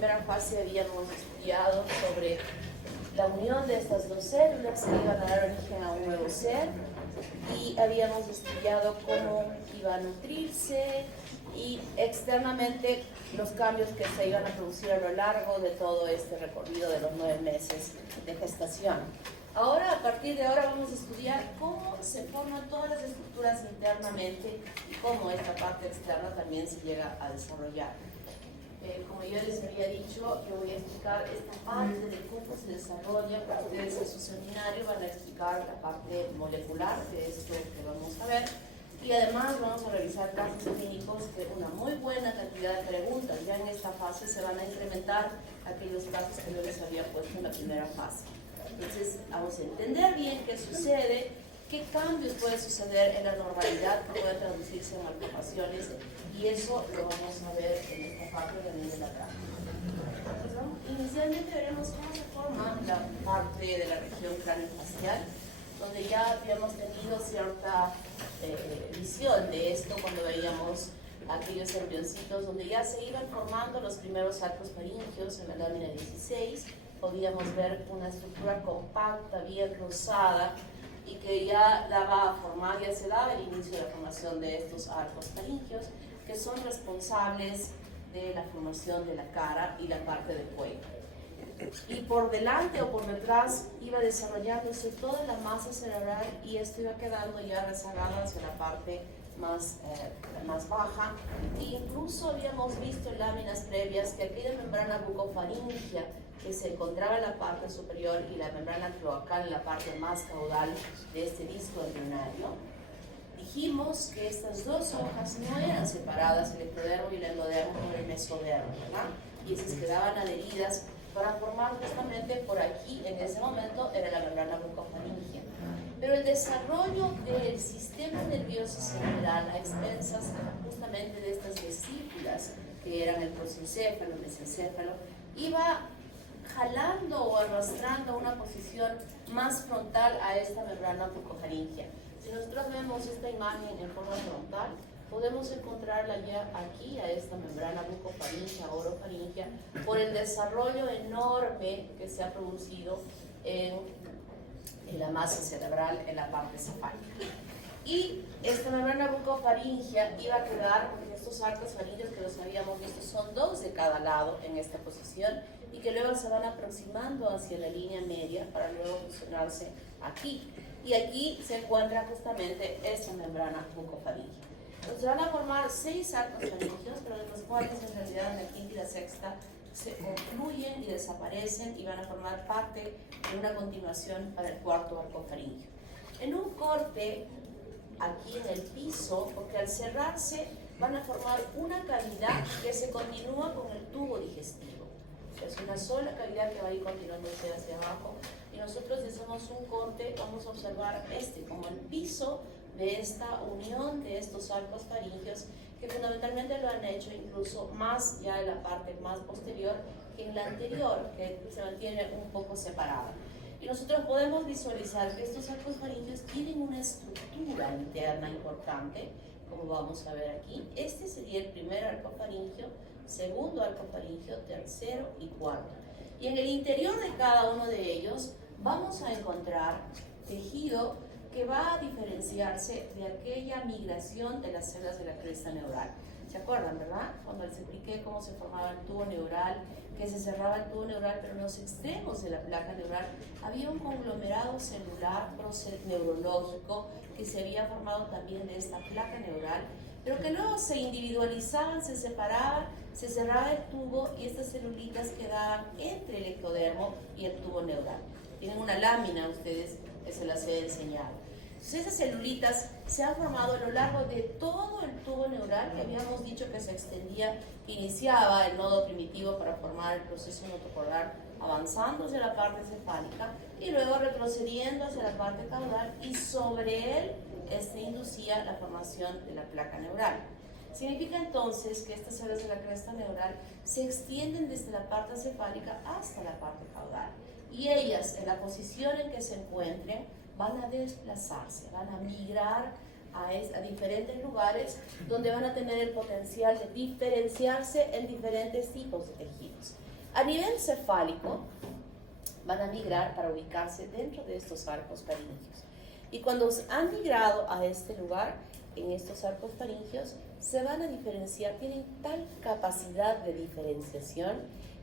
primera fase habíamos estudiado sobre la unión de estas dos células que iban a dar origen a un nuevo ser, y habíamos estudiado cómo iba a nutrirse y externamente los cambios que se iban a producir a lo largo de todo este recorrido de los 9 meses de gestación. Ahora, a partir de ahora, vamos a estudiar cómo se forman todas las estructuras internamente y cómo esta parte externa también se llega a desarrollar. Como yo les había dicho, yo voy a explicar esta parte de cómo se desarrolla, para ustedes en su seminario van a explicar la parte molecular de esto que vamos a ver, y además vamos a revisar casos clínicos de una muy buena cantidad de preguntas. Ya en esta fase se van a incrementar aquellos casos que yo les había puesto en la primera fase. Entonces vamos a entender bien qué sucede, qué cambios pueden suceder en la normalidad que pueden traducirse en malformaciones, y eso lo vamos a ver en esta parte de la práctica. Entonces, inicialmente veremos cómo se forma la parte de la región craneofacial, donde ya habíamos tenido cierta visión de esto cuando veíamos aquellos embrioncitos, donde ya se iban formando los primeros arcos faringios en la lámina 16. Podíamos ver una estructura compacta, bien rosada, y que ya daba a formar, ya se daba el inicio de la formación de estos arcos faringios, que son responsables de la formación de la cara y la parte del cuello. Y por delante o por detrás iba desarrollándose toda la masa cerebral, y esto iba quedando ya rezagado hacia la parte más baja. E incluso habíamos visto en láminas previas que aquella membrana bucofaringia que se encontraba en la parte superior y la membrana cloacal en la parte más caudal de este disco embrionario, dijimos que estas dos hojas no eran separadas, el ectodermo y el endodermo, por el mesodermo, ¿verdad? Y esas quedaban adheridas para formar justamente por aquí, en ese momento, era la membrana bucofaringia. Pero el desarrollo del sistema nervioso central a expensas justamente de estas vesículas, que eran el prosencéfalo, el mesencéfalo, iba jalando o arrastrando una posición más frontal a esta membrana bucofaringia. Si nosotros vemos esta imagen en forma frontal, podemos encontrarla ya aquí, a esta membrana bucofaringia, orofaringia, por el desarrollo enorme que se ha producido en la masa cerebral, en la parte cefálica. Y esta membrana bucofaringia iba a quedar, porque estos arcos faringios que los habíamos visto son 2 de cada lado en esta posición, y que luego se van aproximando hacia la línea media para luego fusionarse aquí. Y aquí se encuentra justamente esta membrana bucofaringia. Entonces van a formar 6 arcos faringios, pero de los cuales en realidad en la quinta y la sexta se concluyen y desaparecen, y van a formar parte de una continuación para el cuarto arco faringio. En un corte aquí en el piso, porque al cerrarse van a formar una cavidad que se continúa con el tubo digestivo. Es una sola cavidad que va a ir continuándose hacia abajo, y nosotros si hacemos un corte vamos a observar como el piso de esta unión de estos arcos faringios, que fundamentalmente lo han hecho incluso más ya en la parte más posterior que en la anterior, que se mantiene un poco separada. Y nosotros podemos visualizar que estos arcos faringios tienen una estructura interna importante, como vamos a ver aquí. Este sería el primer arco faringio, segundo arco faringio, tercero y cuarto. Y en el interior de cada uno de ellos vamos a encontrar tejido que va a diferenciarse de aquella migración de las células de la cresta neural. ¿Se acuerdan, verdad? Cuando les expliqué cómo se formaba el tubo neural, que se cerraba el tubo neural, pero en los extremos de la placa neural había un conglomerado celular neurológico que se había formado también de esta placa neural, pero que luego se individualizaban, se separaban, se cerraba el tubo, y estas celulitas quedaban entre el ectodermo y el tubo neural. Tienen una lámina ustedes que se las he enseñado. Entonces esas celulitas se han formado a lo largo de todo el tubo neural, que habíamos dicho que se extendía, que iniciaba el nodo primitivo para formar el proceso notopolar, avanzando hacia la parte cefálica y luego retrocediendo hacia la parte caudal, y sobre él inducía la formación de la placa neural. Significa entonces que estas células de la cresta neural se extienden desde la parte cefálica hasta la parte caudal, y ellas, en la posición en que se encuentren, van a desplazarse, van a migrar a diferentes lugares donde van a tener el potencial de diferenciarse en diferentes tipos de tejidos. A nivel cefálico, van a migrar para ubicarse dentro de estos arcos faringios. Y cuando han migrado a este lugar, en estos arcos faringios, se van a diferenciar, tienen tal capacidad de diferenciación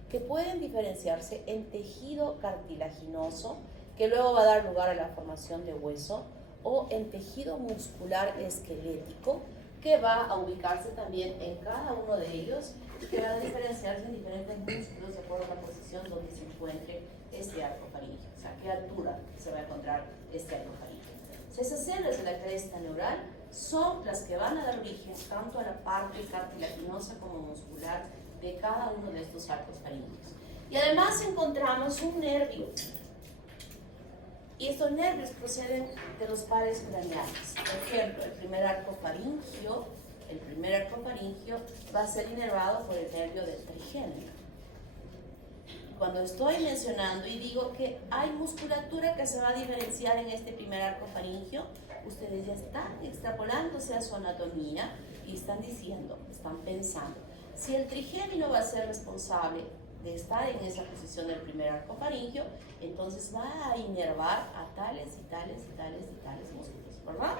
que pueden diferenciarse en tejido cartilaginoso, que luego va a dar lugar a la formación de hueso, o en tejido muscular esquelético, que va a ubicarse también en cada uno de ellos y que va a diferenciarse en diferentes músculos de acuerdo a la posición donde se encuentre este arco faríngeo, o sea, qué altura se va a encontrar este arco faríngeo. Esas células de la cresta neural son las que van a dar origen tanto a la parte cartilaginosa como muscular de cada uno de estos arcos faríngeos. Y además encontramos un nervio. Y estos nervios proceden de los pares craneales. Por ejemplo, el primer arco faríngeo va a ser inervado por el nervio del trigémino. Cuando estoy mencionando y digo que hay musculatura que se va a diferenciar en este primer arco faríngeo, ustedes ya están extrapolándose a su anatomía y están diciendo, están pensando, si el trigémino va a ser responsable de estar en esa posición del primer arco faríngeo, entonces va a inervar a tales y tales y tales y tales músculos, ¿verdad?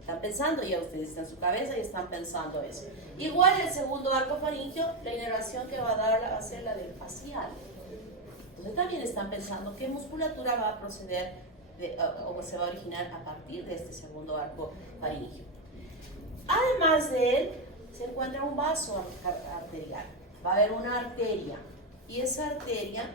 Están pensando, ya ustedes están en su cabeza y están pensando eso. Igual el segundo arco faríngeo, la inervación que va a dar va a ser la del facial. Entonces también están pensando qué musculatura va a proceder o se va a originar a partir de este segundo arco faríngeo. Además de él, se encuentra un vaso arterial. Va a haber una arteria. Y esa arteria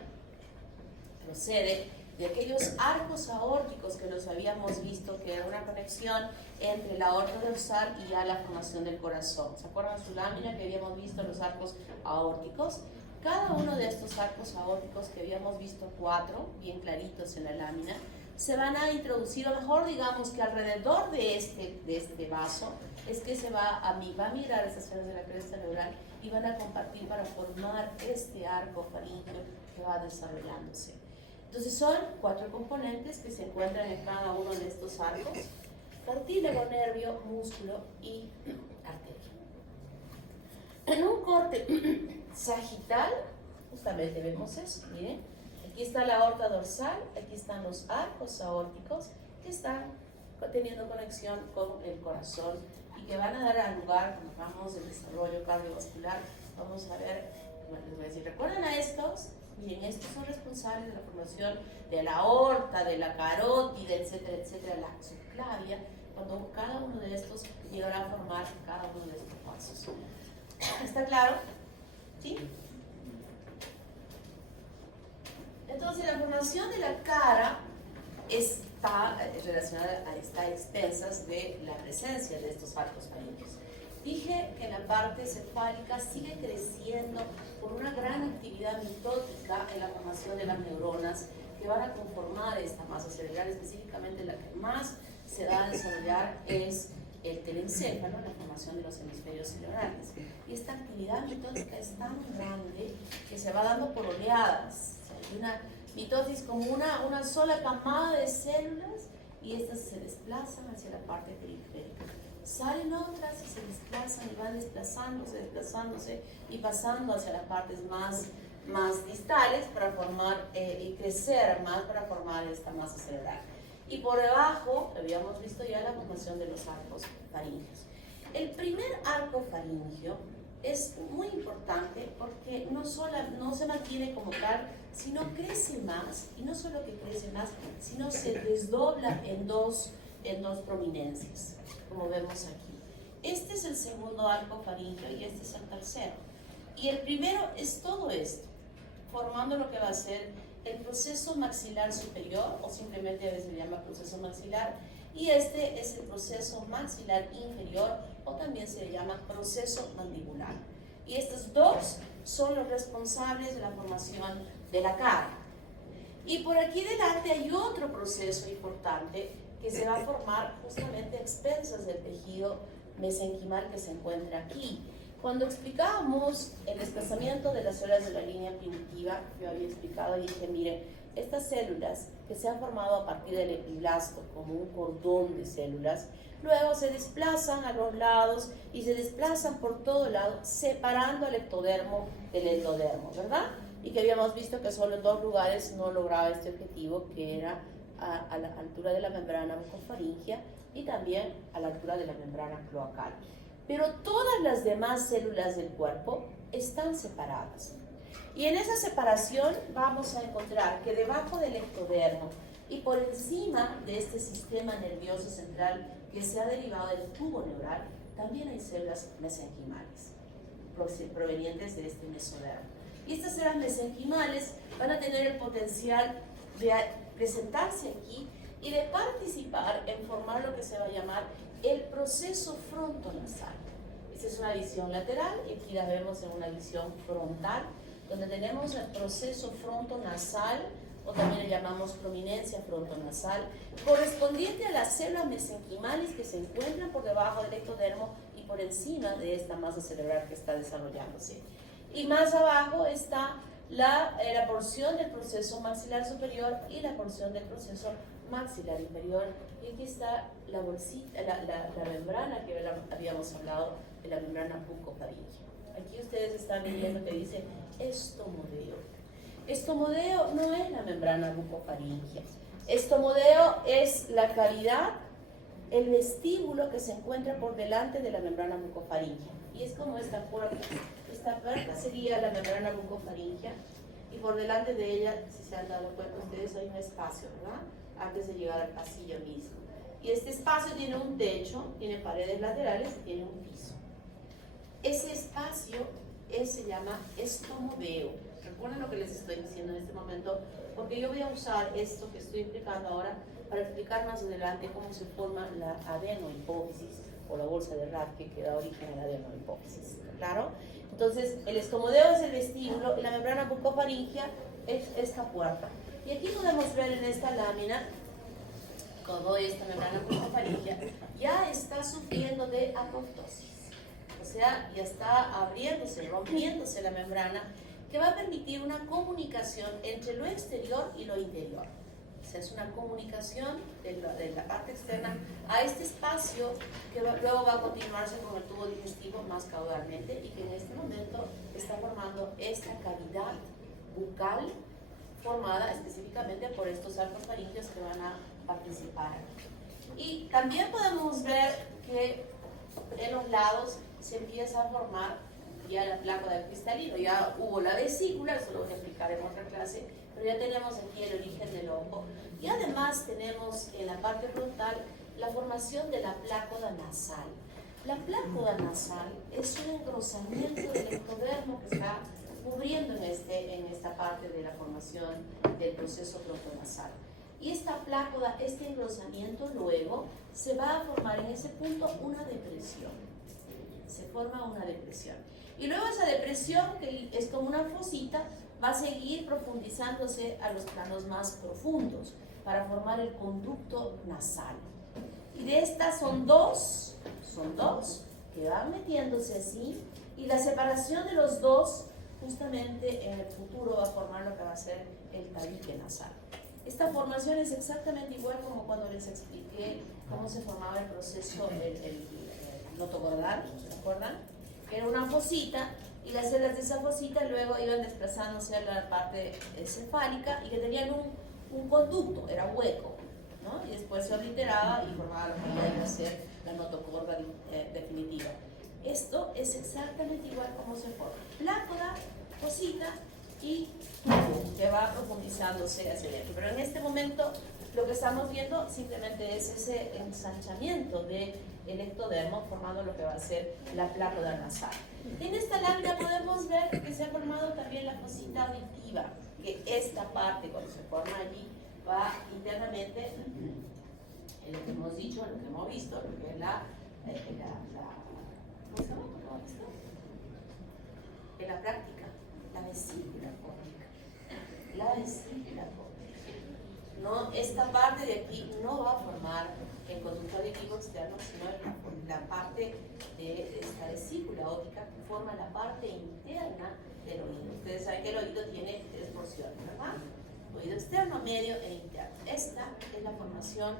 procede de aquellos arcos aórticos que los habíamos visto, que era una conexión entre la aorta dorsal y ya la formación del corazón. ¿Se acuerdan de su lámina que habíamos visto, los arcos aórticos? Cada uno de estos arcos aórticos que habíamos visto 4, bien claritos en la lámina, se van a introducir, o mejor digamos que alrededor de este vaso es que se va a migrar esas células de la cresta neural y van a compartir para formar este arco faríngeo que va desarrollándose. Entonces son 4 componentes que se encuentran en cada uno de estos arcos: cartílago, nervio, músculo y arteria. En un corte sagital, justamente vemos eso, miren. Aquí está la aorta dorsal, aquí están los arcos aórticos que están teniendo conexión con el corazón y que van a dar lugar, cuando vamos del desarrollo cardiovascular, vamos a ver, bueno, les voy a decir, ¿recuerdan a estos? Miren, estos son responsables de la formación de la aorta, de la carótida, etcétera, etcétera, la subclavia, cuando cada uno de estos llegará a formar cada uno de estos pasos. ¿Está claro? ¿Sí? Entonces, la formación de la cara está relacionada a estas expensas de la presencia de estos arcos faríngeos. Dije que la parte cefálica sigue creciendo por una gran actividad mitótica en la formación de las neuronas que van a conformar esta masa cerebral. Específicamente la que más se va a desarrollar es el telencéfalo, la formación de los hemisferios cerebrales. Y esta actividad mitótica es tan grande que se va dando por oleadas. O sea, hay una mitosis como una sola camada de células y estas se desplazan hacia la parte periférica. Salen otras y se desplazan y van desplazándose y pasando hacia las partes más distales para formar y crecer más para formar esta masa cerebral. Y por debajo, habíamos visto ya la formación de los arcos faríngeos. El primer arco faríngeo es muy importante porque no se mantiene como tal, sino crece más, y no solo que crece más, sino se desdobla en dos prominencias, como vemos aquí. Este es el segundo arco faríngeo y este es el tercero. Y el primero es todo esto, formando lo que va a ser el proceso maxilar superior, o simplemente a veces se llama proceso maxilar, y este es el proceso maxilar inferior, o también se le llama proceso mandibular. Y estos dos son los responsables de la formación de la cara. Y por aquí delante hay otro proceso importante que se va a formar justamente a expensas del tejido mesenquimal que se encuentra aquí. Cuando explicábamos el desplazamiento de las células de la línea primitiva, yo había explicado y dije, miren, estas células que se han formado a partir del epiblasto como un cordón de células, luego se desplazan a los lados y se desplazan por todo lado, separando el ectodermo del endodermo, ¿verdad? Y que habíamos visto que solo en 2 lugares no lograba este objetivo, que era a la altura de la membrana bucofaringea y también a la altura de la membrana cloacal. Pero todas las demás células del cuerpo están separadas. Y en esa separación vamos a encontrar que debajo del ectodermo y por encima de este sistema nervioso central que se ha derivado del tubo neural, también hay células mesenquimales provenientes de este mesodermo. Y estas células mesenquimales van a tener el potencial de presentarse aquí y de participar en formar lo que se va a llamar el proceso frontonasal. Esta es una visión lateral y aquí la vemos en una visión frontal, donde tenemos el proceso frontonasal, o también le llamamos prominencia frontonasal, correspondiente a las células mesenquimales que se encuentran por debajo del ectodermo y por encima de esta masa cerebral que está desarrollándose. Y más abajo está la porción del proceso maxilar superior y la porción del proceso maxilar inferior. Y aquí está la bolsita, la membrana que habíamos hablado, de la membrana bucofaringea. Aquí ustedes están viendo que dice estomodeo. Estomodeo no es la membrana bucofaringea. Estomodeo es la cavidad, el vestíbulo que se encuentra por delante de la membrana bucofaringea. Y es como esta puerta. Esta puerta sería la membrana bucofaringea y por delante de ella, si se han dado cuenta ustedes, hay un espacio, ¿verdad? Antes de llegar al pasillo mismo. Y este espacio tiene un techo, tiene paredes laterales y tiene un piso. Ese espacio se llama estomodeo. Recuerden lo que les estoy diciendo en este momento, porque yo voy a usar esto que estoy explicando ahora para explicar más adelante cómo se forma la adenohipófisis o la bolsa de Rathke que da origen a la adenohipófisis. ¿Claro? Entonces, el estomodeo es el vestíbulo y la membrana bucofaringea es esta puerta. Y aquí podemos ver en esta lámina cómo esta membrana bucofaringea ya está sufriendo de apoptosis. O sea, ya está abriéndose, rompiéndose la membrana, que va a permitir una comunicación entre lo exterior y lo interior. O sea, es una comunicación de la parte externa a este espacio que luego va a continuarse con el tubo digestivo más caudalmente y que en este momento está formando esta cavidad bucal formada específicamente por estos arcos faríngeos que van a participar aquí. Y también podemos ver que en los lados se empieza a formar ya la placa del cristalino, ya hubo la vesícula, eso lo explicaremos en otra clase, pero ya tenemos aquí el origen del hongo. Y además tenemos en la parte frontal la formación de la plácoda nasal. La plácoda nasal es un engrosamiento del ectodermo que está cubriendo en esta parte de la formación del proceso frontonasal. Y esta plácoda, este engrosamiento luego se va a formar en ese punto una depresión. Se forma una depresión. Y luego esa depresión, que es como una fosita, va a seguir profundizándose a los planos más profundos para formar el conducto nasal. Y de estas son dos que van metiéndose así, y la separación de los dos justamente en el futuro va a formar lo que va a ser el tabique nasal. Esta formación es exactamente igual como cuando les expliqué cómo se formaba el proceso el notochordal, ¿se acuerdan? Era una fosita y las células de esa fosita luego iban desplazándose a la parte cefálica y que tenían un conducto, era hueco, ¿no? Y después se obliteraba y formaba lo que iba a ser la notochorda definitiva. Esto es exactamente igual como se forma. Plácoda, fosita y tubo que va profundizándose hacia adentro. Pero en este momento lo que estamos viendo simplemente es ese ensanchamiento del ectodermo formando lo que va a ser la plácoda nasal. En esta lámina podemos ver que se ha formado también la fosita auditiva, que esta parte cuando se forma allí va internamente en lo que hemos dicho, en lo que hemos visto, lo que es ¿cómo se llama? En la práctica, la vesícula córnica. La vesícula córnica. No, esta parte de aquí no va a formar el conducto auditivo externo, sino la parte de esta vesícula óptica que forma la parte interna del oído. Ustedes saben que el oído tiene tres porciones, ¿verdad? Oído externo, medio e interno. Esta es la formación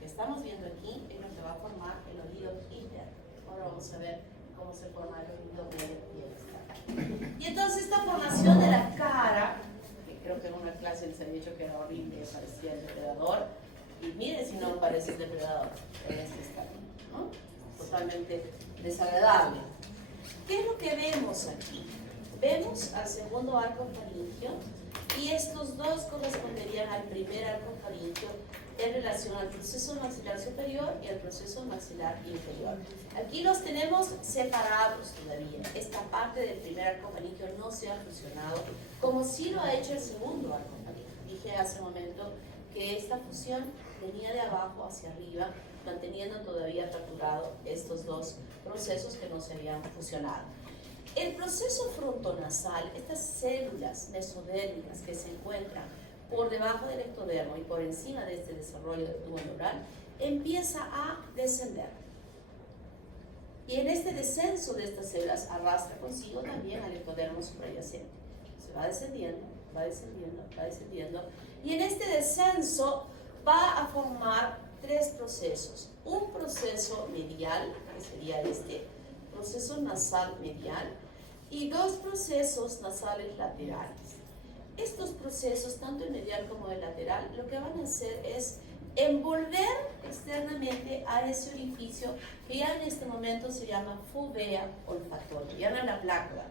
que estamos viendo aquí, es lo que va a formar el oído interno. Ahora vamos a ver cómo se forma el oído medio y el externo. Y entonces esta formación de la cara, que creo que en una clase les había dicho que era horrible, parecía el depredador, y miren si no parece el depredador en este estado, ¿no? Totalmente desagradable. ¿Qué es lo que vemos aquí? Vemos al segundo arco faríngeo y estos dos corresponderían al primer arco faríngeo en relación al proceso maxilar superior y al proceso maxilar inferior. Aquí los tenemos separados todavía. Esta parte del primer arco faríngeo no se ha fusionado, como sí lo ha hecho el segundo arco faríngeo. Dije hace un momento que esta fusión venía de abajo hacia arriba, manteniendo todavía fracturado estos dos procesos que no se habían fusionado. El proceso frontonasal, estas células mesodérmicas que se encuentran por debajo del ectodermo y por encima de este desarrollo del tubo neural, empieza a descender. Y en este descenso de estas células arrastra consigo también al ectodermo suprayacente. Se va descendiendo, va descendiendo, va descendiendo. Y en este descenso va a formar tres procesos. Un proceso medial, que sería este, proceso nasal medial, y dos procesos nasales laterales. Estos procesos, tanto el medial como el lateral, lo que van a hacer es envolver externamente a ese orificio que ya en este momento se llama fovea olfatoria, ya no es la plácula,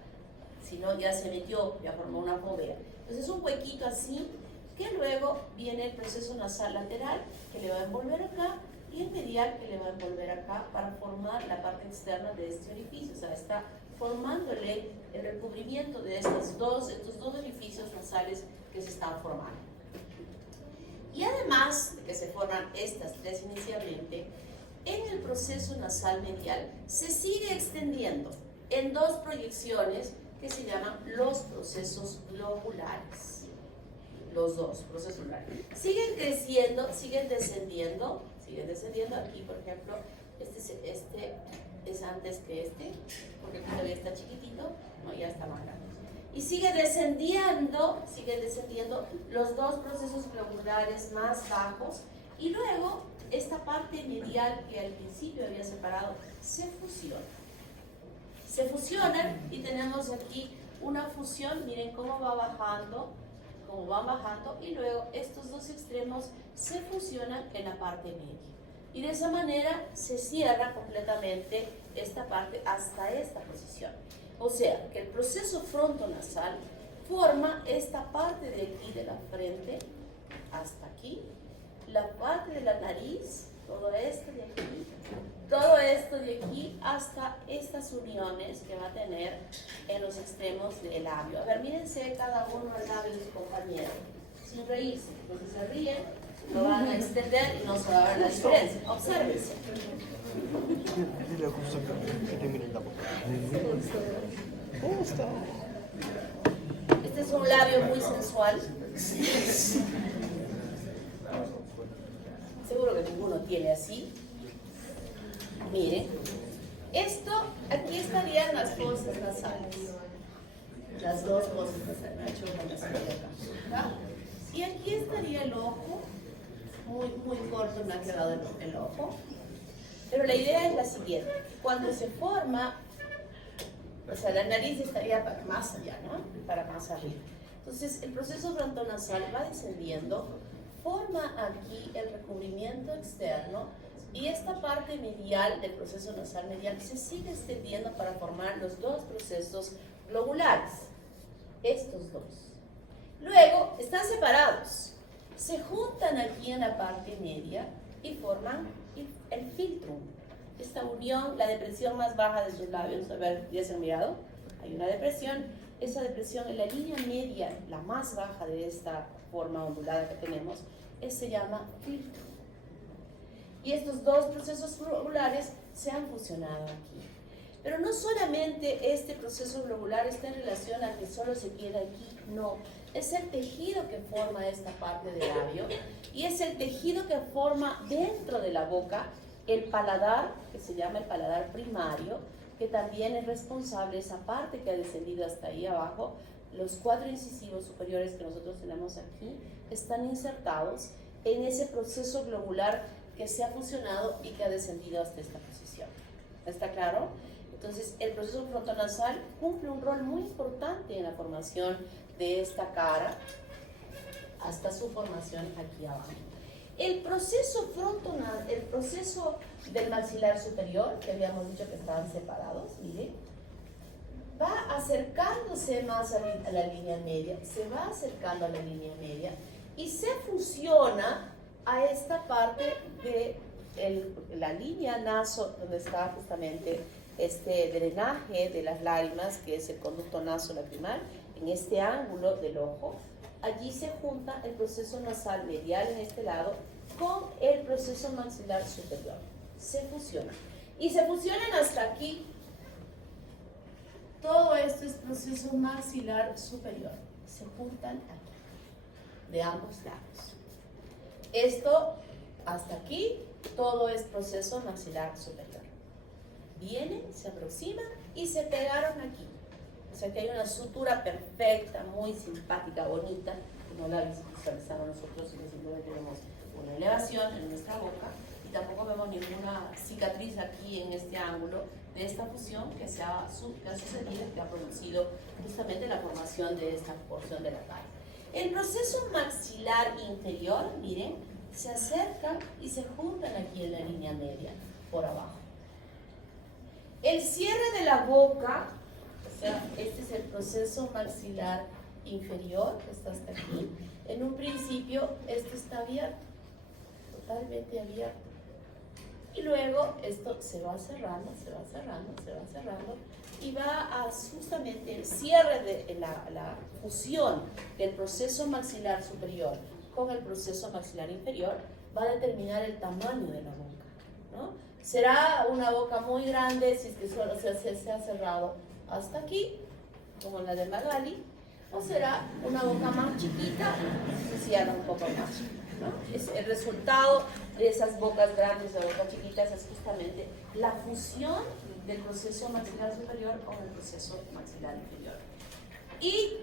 sino ya se metió, ya formó una fovea. Entonces es un huequito así, que luego viene el proceso nasal lateral, que le va a envolver acá, y el medial, que le va a envolver acá para formar la parte externa de este orificio. O sea, está formándole el recubrimiento de estos dos orificios nasales que se están formando. Y además de que se forman estas tres inicialmente, en el proceso nasal medial se sigue extendiendo en dos proyecciones que se llaman los procesos globulares. Los dos procesos globulares. Siguen creciendo, siguen descendiendo. Aquí, por ejemplo, este es antes que este, porque aquí todavía está chiquitito, no, ya está más grande. Y siguen descendiendo los dos procesos globulares más bajos, y luego esta parte medial que al principio había separado se fusiona. Se fusionan y tenemos aquí una fusión, miren cómo va bajando, y luego estos dos extremos se fusionan en la parte media. Y de esa manera se cierra completamente esta parte hasta esta posición. O sea, que el proceso frontonasal forma esta parte de aquí de la frente hasta aquí, la parte de la nariz, todo esto de aquí hasta estas uniones que va a tener en los extremos del labio. A ver, mírense cada uno al labio de su compañero, sin reírse, porque si se ríen, lo van a extender y no se va a ver la diferencia. Obsérvense. Este es un labio muy sensual. Seguro que ninguno tiene así. Miren, aquí estarían las fosas nasales. Las dos fosas nasales. Me ha hecho una acá. Y aquí estaría el ojo. Muy corto me ha quedado el ojo. Pero la idea es la siguiente. Cuando se forma, o sea, la nariz estaría para más allá, ¿no? Para más arriba. Entonces, el proceso frontonasal va descendiendo, forma aquí el recubrimiento externo, y esta parte medial del proceso nasal medial se sigue extendiendo para formar los dos procesos globulares. Estos dos. Luego, están separados. Se juntan aquí en la parte media y forman el filtrum. Esta unión, la depresión más baja de sus labios, a ver, ya se han mirado, hay una depresión. Esa depresión en la línea media, la más baja de esta forma ondulada que tenemos, se llama filtrum. Y estos dos procesos globulares se han fusionado aquí. Pero no solamente este proceso globular está en relación a que solo se queda aquí, no. Es el tejido que forma esta parte del labio, y es el tejido que forma dentro de la boca el paladar, que se llama el paladar primario, que también es responsable, esa parte que ha descendido hasta ahí abajo. Los 4 incisivos superiores que nosotros tenemos aquí están insertados en ese proceso globular que se ha fusionado y que ha descendido hasta esta posición. ¿Está claro? Entonces, el proceso frontonasal cumple un rol muy importante en la formación de esta cara hasta su formación aquí abajo. El proceso frontonasal, el proceso del maxilar superior, que habíamos dicho que estaban separados, miren, va acercándose más a la línea media, se va acercando a la línea media y se fusiona a esta parte de la línea naso, donde está justamente este drenaje de las lágrimas, que es el conducto nasolacrimal, en este ángulo del ojo. Allí se junta el proceso nasal medial en este lado con el proceso maxilar superior. Se fusionan. Y se fusionan hasta aquí. Todo esto es proceso maxilar superior. Se juntan aquí, de ambos lados. Esto hasta aquí, todo es proceso maxilar superior. Vienen, se aproximan y se pegaron aquí. O sea que hay una sutura perfecta, muy simpática, bonita. No la visualizamos nosotros, sino simplemente vemos una elevación en nuestra boca y tampoco vemos ninguna cicatriz aquí en este ángulo de esta fusión que ha sucedido, que ha producido justamente la formación de esta porción de la cara. El proceso maxilar inferior, miren, se acercan y se juntan aquí en la línea media, por abajo. El cierre de la boca, o sea, este es el proceso maxilar inferior, que está hasta aquí. En un principio, esto está abierto, totalmente abierto. Y luego esto se va cerrando, se va cerrando, se va cerrando, y va a justamente el cierre de la fusión del proceso maxilar superior con el proceso maxilar inferior, va a determinar el tamaño de la boca, ¿no? Será una boca muy grande si es que solo se ha cerrado hasta aquí, como la de Magali, o será una boca más chiquita si se cierra un poco más, ¿no? Es el resultado de esas bocas grandes o bocas chiquitas es justamente la fusión del proceso maxilar superior con el proceso maxilar inferior. Y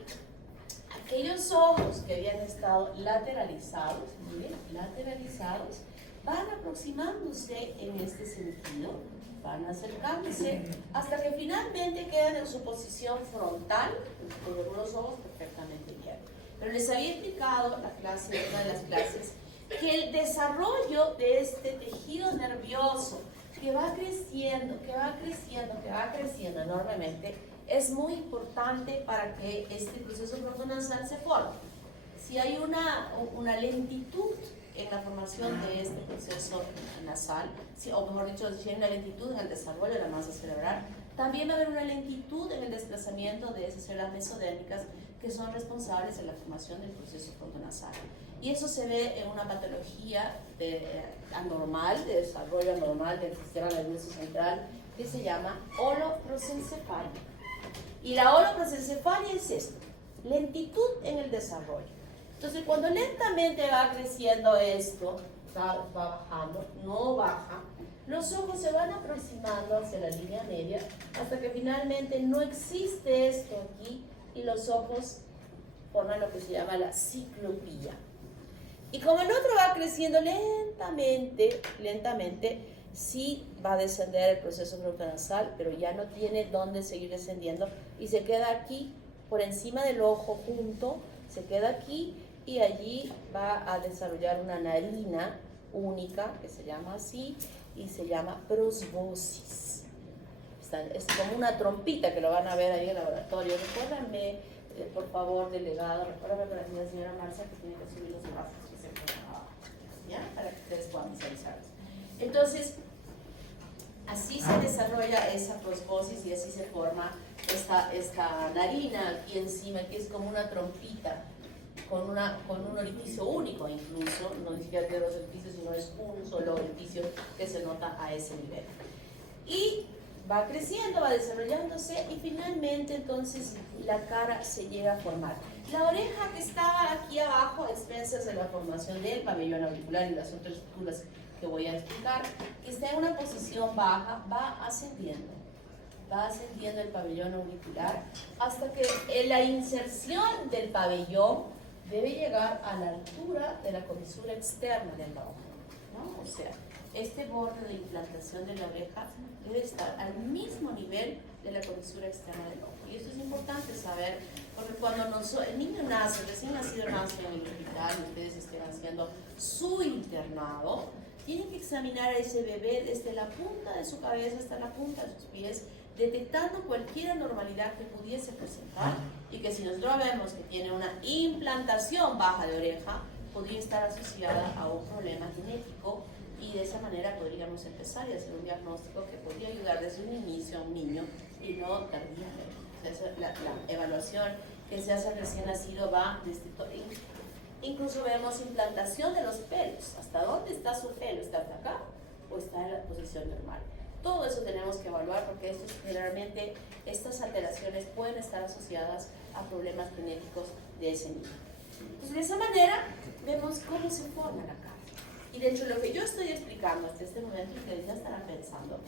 aquellos ojos que habían estado lateralizados, miren, lateralizados, van aproximándose en este sentido, van acercándose hasta que finalmente quedan en su posición frontal, con algunos ojos perfectamente bien. Pero les había explicado una de las clases, que el desarrollo de este tejido nervioso que va creciendo, que va creciendo, que va creciendo enormemente, es muy importante para que este proceso frontonasal se forme. Si hay una lentitud en la formación de este proceso nasal, o mejor dicho, si hay una lentitud en el desarrollo de la masa cerebral, también va a haber una lentitud en el desplazamiento de esas células mesodérmicas que son responsables de la formación del proceso frontonasal. Y eso se ve en una patología anormal, de desarrollo anormal del sistema nervioso central, que se llama holoprosencefalia. Y la holoprosencefalia es esto, lentitud en el desarrollo. Entonces, cuando lentamente va creciendo esto, va bajando, no baja, los ojos se van aproximando hacia la línea media hasta que finalmente no existe esto aquí y los ojos forman lo que se llama la ciclopía. Y como el otro va creciendo lentamente, sí va a descender el proceso frontonasal, pero ya no tiene dónde seguir descendiendo y se queda aquí por encima del ojo junto, se queda aquí y allí va a desarrollar una narina única que se llama así y se llama proboscis. Es como una trompita que lo van a ver ahí en el laboratorio. Recuérdame, por favor, delegado, recuérdame para la señora Marcia que tiene que subir los brazos que se ponen abajo, ¿ya? Para que ustedes puedan visualizarlos. Entonces, así se desarrolla esa proboscis y así se forma esta narina aquí encima, que es como una trompita con un orificio único incluso, no ni siquiera de los orificios, sino es un solo orificio que se nota a ese nivel. Y va creciendo, va desarrollándose y finalmente entonces la cara se llega a formar. La oreja que está aquí abajo, a expensas de la formación del pabellón auricular y las otras estructuras que voy a explicar, que está en una posición baja, va ascendiendo. va ascendiendo el pabellón auricular hasta que la inserción del pabellón debe llegar a la altura de la comisura externa del ojo, ¿no? O sea, este borde de implantación de la oreja debe estar al mismo nivel de la comisura externa del ojo. Y eso es importante saber, porque cuando el niño nace, recién nacido nace en el hospital, y ustedes estén haciendo su internado, tienen que examinar a ese bebé desde la punta de su cabeza hasta la punta de sus pies, detectando cualquier anormalidad que pudiese presentar, y que si nosotros vemos que tiene una implantación baja de oreja, podría estar asociada a un problema genético, y de esa manera podríamos empezar y hacer un diagnóstico que podría ayudar desde un inicio a un niño y no tardíamente. La evaluación que se hace al recién nacido va desde incluso vemos implantación de los pelos. ¿Hasta dónde está su pelo? ¿Está hasta acá o está en la posición normal? Todo eso tenemos que evaluar porque generalmente estas alteraciones pueden estar asociadas a problemas genéticos de ese niño. Entonces, de esa manera vemos cómo se forma la cara. Y de hecho lo que yo estoy explicando hasta este momento, ustedes ya estarán pensando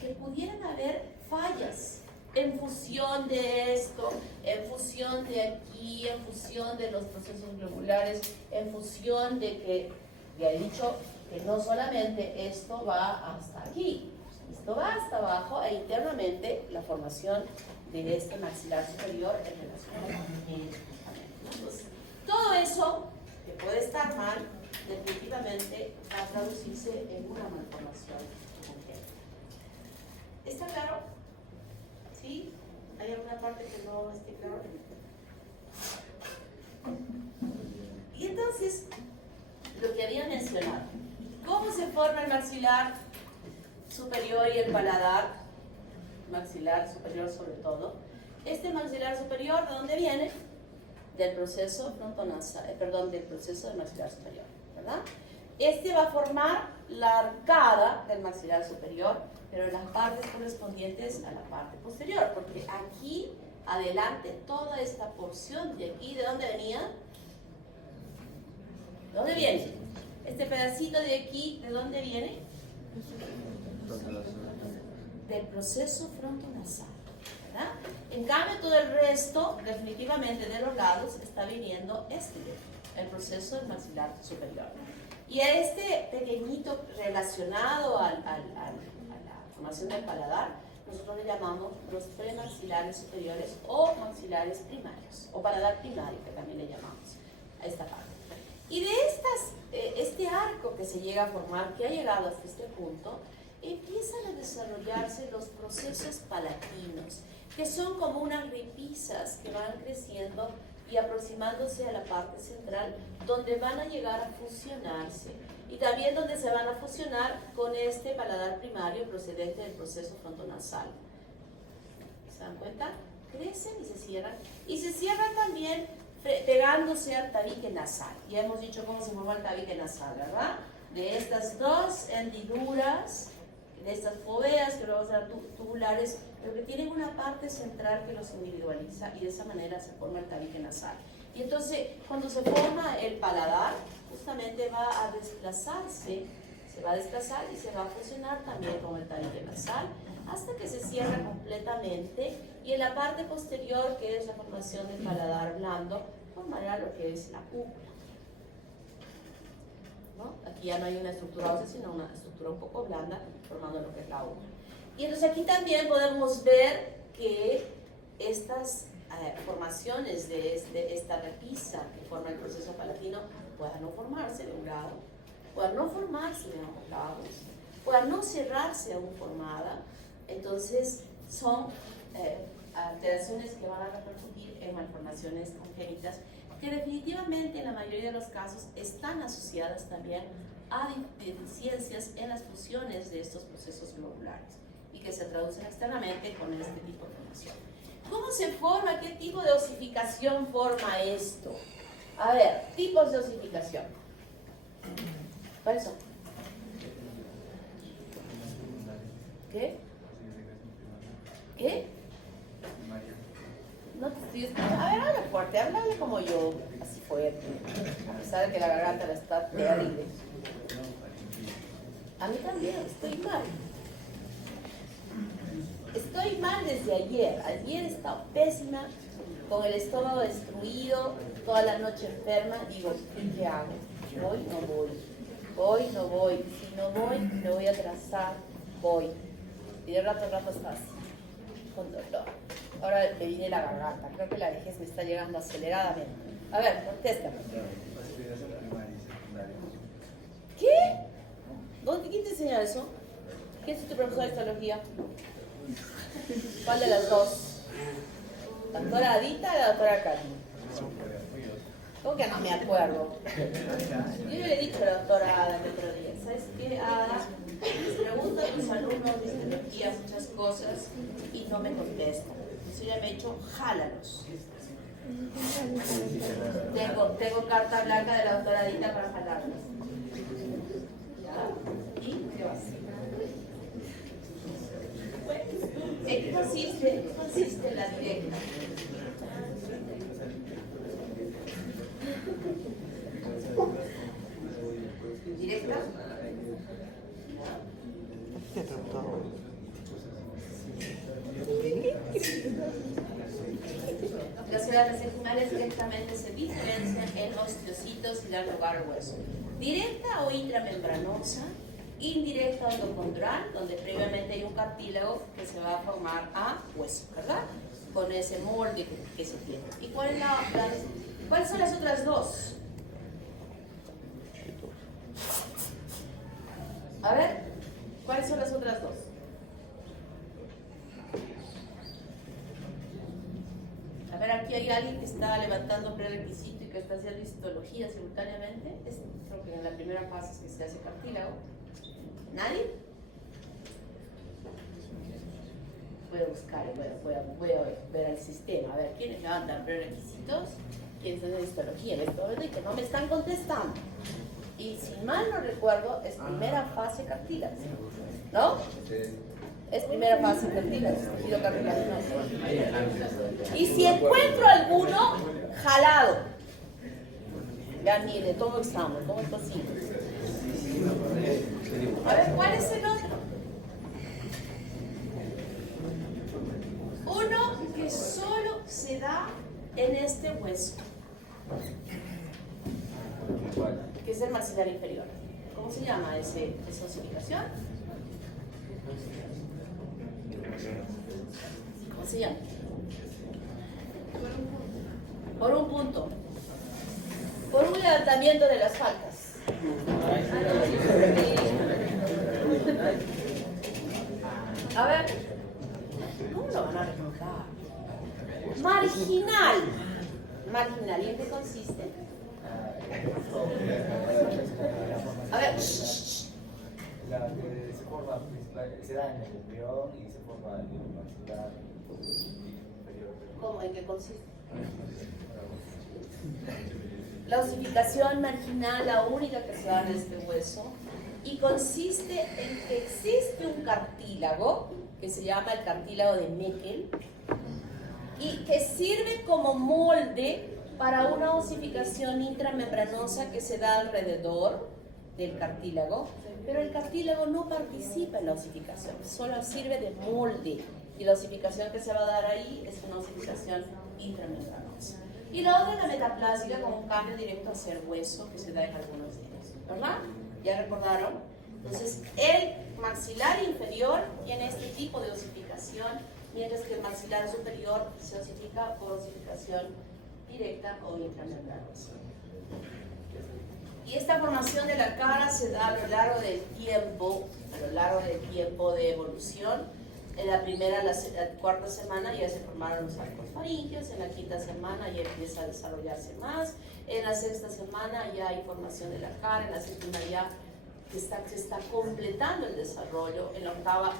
que pudieran haber fallas en función de esto, en función de aquí, en función de los procesos globulares, en función de que, ya he dicho, que no solamente esto va hasta aquí, esto va hasta abajo e internamente la formación de este maxilar superior en relación a la. Entonces, todo eso que puede estar mal, definitivamente va a traducirse en una malformación congénita. ¿Está claro? ¿Sí? ¿Hay alguna parte que no esté claro? Y entonces, lo que había mencionado, ¿cómo se forma el maxilar superior y el paladar? Maxilar superior sobre todo. Este maxilar superior, ¿de dónde viene? Del proceso frontonasal, del proceso del maxilar superior, ¿verdad? Este va a formar la arcada del maxilar superior, pero las partes correspondientes a la parte posterior, porque aquí adelante toda esta porción de aquí, ¿de dónde venía? ¿De dónde viene? Este pedacito de aquí, ¿de dónde viene? Del proceso frontonasal, ¿verdad? En cambio, todo el resto, definitivamente de los lados, está viniendo el proceso del maxilar superior. Y a este pequeñito relacionado a la formación del paladar, nosotros le llamamos los premaxilares superiores o maxilares primarios, o paladar primario, que también le llamamos a esta parte. Y de este arco que se llega a formar, que ha llegado hasta este punto, empiezan a desarrollarse los procesos palatinos, que son como unas repisas que van creciendo y aproximándose a la parte central, donde van a llegar a fusionarse, y también donde se van a fusionar con este paladar primario procedente del proceso frontonasal. ¿Se dan cuenta? Crecen y se cierran también pegándose al tabique nasal. Ya hemos dicho cómo se forma el tabique nasal, ¿verdad? De estas dos hendiduras, de estas foveas que luego serán tubulares, pero que tienen una parte central que los individualiza, y de esa manera se forma el tabique nasal. Y entonces, cuando se forma el paladar, justamente va a desplazarse, se va a desplazar y se va a fusionar también con el tabique nasal, hasta que se cierra completamente, y en la parte posterior, que es la formación del paladar blando, formará lo que es la cúpula, ¿no? Aquí ya no hay una estructura ósea, sino una estructura un poco blanda, formando lo que es la cúpula. Y entonces aquí también podemos ver que estas formaciones de esta repisa que forma el proceso palatino puedan no formarse de un lado, puedan no formarse de ambos lados, puedan no cerrarse aún formada. Entonces son alteraciones que van a repercutir en malformaciones congénitas, que definitivamente en la mayoría de los casos están asociadas también a deficiencias en las funciones de estos procesos globulares, y que se traducen externamente con este tipo de formación. ¿Cómo se forma? ¿Qué tipo de osificación forma esto? A ver, tipos de osificación. ¿Cuáles son? ¿Qué? ¿Qué? No te estoy escuchando. A ver, habla fuerte, háblale como yo, así fuerte. A pesar de que la garganta está terrible. A mí también, estoy mal. estoy mal desde ayer. Ayer he estado pésima, con el estómago destruido, toda la noche enferma. Digo, ¿qué hago? ¿Voy? No voy. Voy, no voy. Si no voy, me voy a atrasar. Voy. Y de rato a rato estás con dolor. Ahora me viene la garganta. Creo que la vejez me está llegando aceleradamente. A ver, contéstame. ¿Qué? ¿Quién te enseña eso? ¿Quién es tu profesor de histología? ¿Cuál de las dos? ¿La doctora Adita o la doctora Katy? ¿Cómo que no me acuerdo? Yo le he dicho a la doctora Ada el otro día, ¿sabes qué, Ada? Les pregunto a tus alumnos de histología muchas cosas y no me contestan. Entonces ella me ha dicho, jálalos. Tengo carta blanca de la doctora Adita para jalarlos. ¿Ya? ¿Y qué vas? ¿En qué consiste la directa? ¿Directa? Las células secundarias directamente se diferencian en osteocitos y dan lugar al hueso. Directa o intramembranosa, indirecta o endocondral, donde previamente hay un cartílago que se va a formar a hueso, ¿verdad? Con ese molde que se tiene. ¿Y cuáles son las otras dos? A ver, ¿cuáles son las otras dos? A ver, aquí hay alguien que está levantando prerequisito y que está haciendo histología simultáneamente. Creo que en la primera fase es que se hace cartílago. ¿Nadie? Voy a buscar, voy a ver el sistema. A ver, ¿quiénes levantan prerequisitos? ¿Quiénes hacen histología en este momento? Y que no me están contestando. Y si mal no recuerdo, es primera fase cartílago, ¿no? Es primera fase cartílago, y si encuentro alguno jalado, vean, mire, todo examen, ¿cómo es posible? A ver, ¿cuál es el otro? Uno que solo se da en este hueso, que es el maxilar inferior. ¿Cómo se llama esa osificación? ¿Cómo se llama? Por un punto. Por un levantamiento de las faltas. A ver, ¿cómo lo van a recordar? Marginal. Marginal, ¿y en qué consiste? A ver, la que se forma, se da en el embrión y se forma en el maxilar inferior. ¿Cómo? ¿En qué consiste? La osificación marginal, la única que se da en este hueso, y consiste en que existe un cartílago que se llama el cartílago de Meckel y que sirve como molde para una osificación intramembranosa que se da alrededor del cartílago, pero el cartílago no participa en la osificación, solo sirve de molde, y la osificación que se va a dar ahí es una osificación intramembranosa. Y la otra es la metaplásica con un cambio directo hacia el hueso que se da en algunos niños, ¿verdad? ¿Ya recordaron? Entonces, el maxilar inferior tiene este tipo de osificación, mientras que el maxilar superior se osifica por osificación directa o intramembranosa. Y esta formación de la cara se da a lo largo del tiempo, de evolución. En la primera, la cuarta semana ya se formaron los arcos faringios, en la quinta semana ya empieza a desarrollarse más, en la sexta semana ya hay formación de la cara, en la séptima ya se está completando el desarrollo, en la octava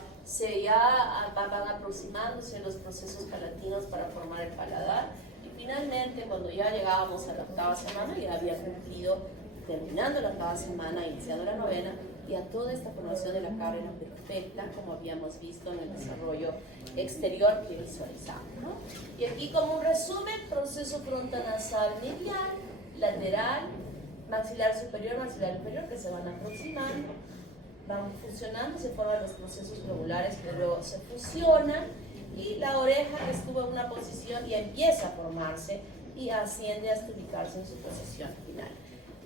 ya van aproximándose los procesos palatinos para formar el paladar, y finalmente cuando ya llegábamos a la octava semana ya había cumplido, terminando la octava semana, iniciando la novena, y a toda esta formación de la cara era perfecta, como habíamos visto en el desarrollo exterior que visualizamos, ¿no? Y aquí, como un resumen, proceso frontonasal medial, lateral, maxilar superior, maxilar inferior, que se van aproximando, van fusionando, se forman los procesos globulares que luego se fusionan y la oreja que estuvo en una posición y empieza a formarse y asciende hasta ubicarse en su posición final.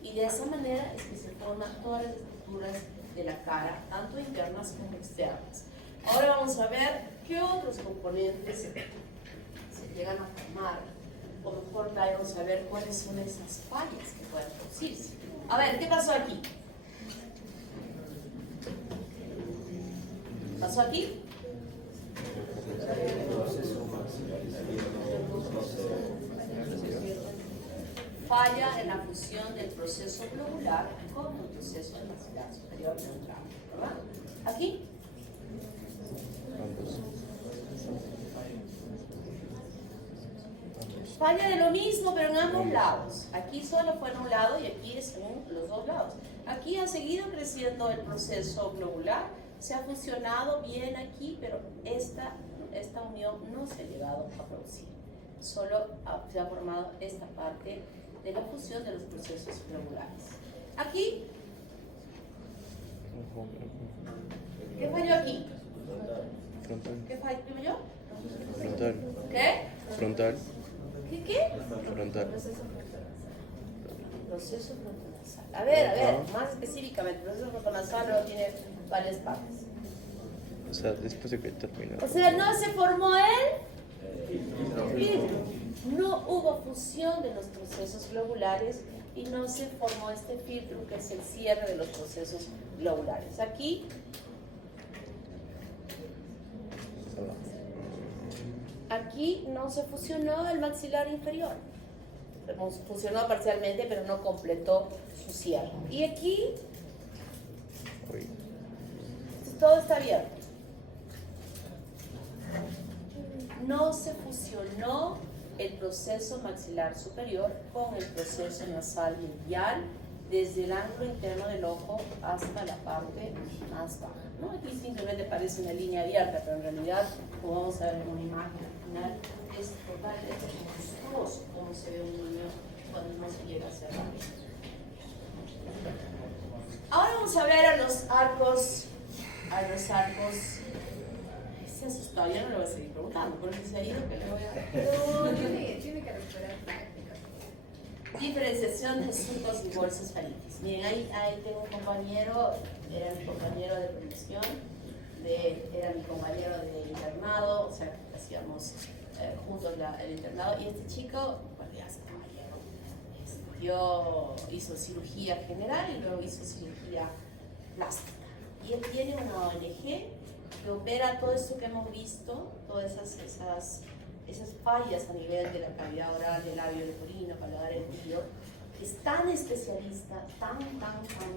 Y de esa manera es que se forman todas las estructuras de la cara, tanto internas como externas. Ahora vamos a ver qué otros componentes se llegan a formar, o mejor vamos a ver cuáles son esas fallas que pueden producirse. A ver, ¿qué pasó aquí? ¿Pasó aquí? Falla en la fusión del proceso globular con el proceso maxilar superior neutral, ¿verdad? ¿Aquí? Falla de lo mismo, pero en ambos lados. Aquí solo fue en un lado y aquí es en los dos lados. Aquí ha seguido creciendo el proceso globular, se ha fusionado bien aquí, pero esta unión no se ha llegado a producir. Solo se ha formado esta parte de la fusión de los procesos globulares. Aquí, ¿qué falló aquí? Frontal. ¿Qué falló? Frontal. ¿Qué? Frontal. ¿Qué? Frontal. Proceso frontonasal. A ver, más específicamente, el proceso frontonasal luego tiene varias partes. O sea, después de que terminó. O sea, no se formó el filtro. No hubo fusión de los procesos globulares y no se formó este filtro que es el cierre de los procesos globulares. Aquí no se fusionó el maxilar inferior. Fusionó parcialmente, pero no completó su cierre. Y aquí todo está abierto. No se fusionó el proceso maxilar superior con el proceso nasal medial desde el ángulo interno del ojo hasta la parte más baja, ¿no? Aquí simplemente parece una línea abierta, pero en realidad, como vamos a ver en una imagen al final, es totalmente monstruoso cómo se ve un niño cuando no se llega a cerrar. Ahora vamos a ver a los arcos. Se asustó, ya no le voy a seguir preguntando, porque se ha ido que le voy a... No, tiene que recuperar práctica. Diferenciación de surcos y bolsas faríngeas. Miren, ahí tengo un compañero, era mi compañero de promoción, era mi compañero de internado, o sea, hacíamos juntos el internado, y este chico, bueno, ya es compañero, hizo cirugía general y luego hizo cirugía plástica. Y él tiene una ONG que opera todo esto que hemos visto, todas esas fallas a nivel de la cavidad oral, del labio leporino, paladar hendido. Es tan especialista, tan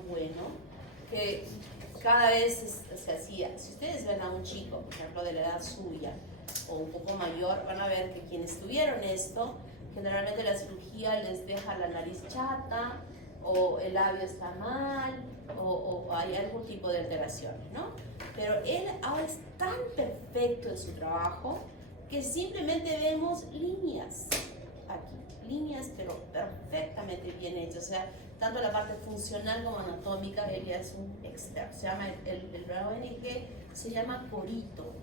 bueno, que cada vez se hacía. Si ustedes ven a un chico, por ejemplo, de la edad suya o un poco mayor, van a ver que quienes tuvieron esto, generalmente la cirugía les deja la nariz chata, o el labio está mal, o hay algún tipo de alteraciones, ¿no? Pero él ahora es tan perfecto en su trabajo que simplemente vemos líneas aquí, líneas pero perfectamente bien hechas, o sea, tanto la parte funcional como anatómica, él ya es un experto. Se llama, el ONG se llama Corito.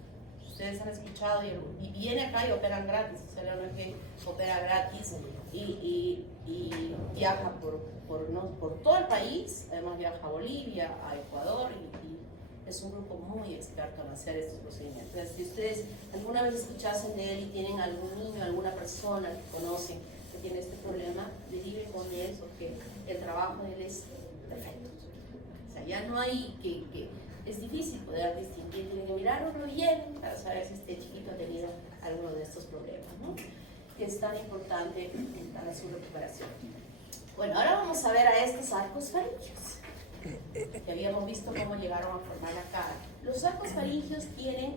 Ustedes han escuchado y viene acá y operan gratis, o sea, la ONG opera gratis y viaja por todo el país, además viaja a Bolivia, a Ecuador y es un grupo muy experto en hacer estos procedimientos. Entonces, si ustedes alguna vez escuchasen de él y tienen algún niño, alguna persona que conocen que tiene este problema, deriven con él porque el trabajo de él es perfecto. O sea, ya no hay que es difícil poder distinguir, tienen que mirar uno bien para saber si este chiquito ha tenido alguno de estos problemas, ¿no? Que es tan importante para su recuperación. Bueno, ahora vamos a ver a estos arcos faríngeos, que habíamos visto cómo llegaron a formar la cara. Los arcos faríngeos tienen,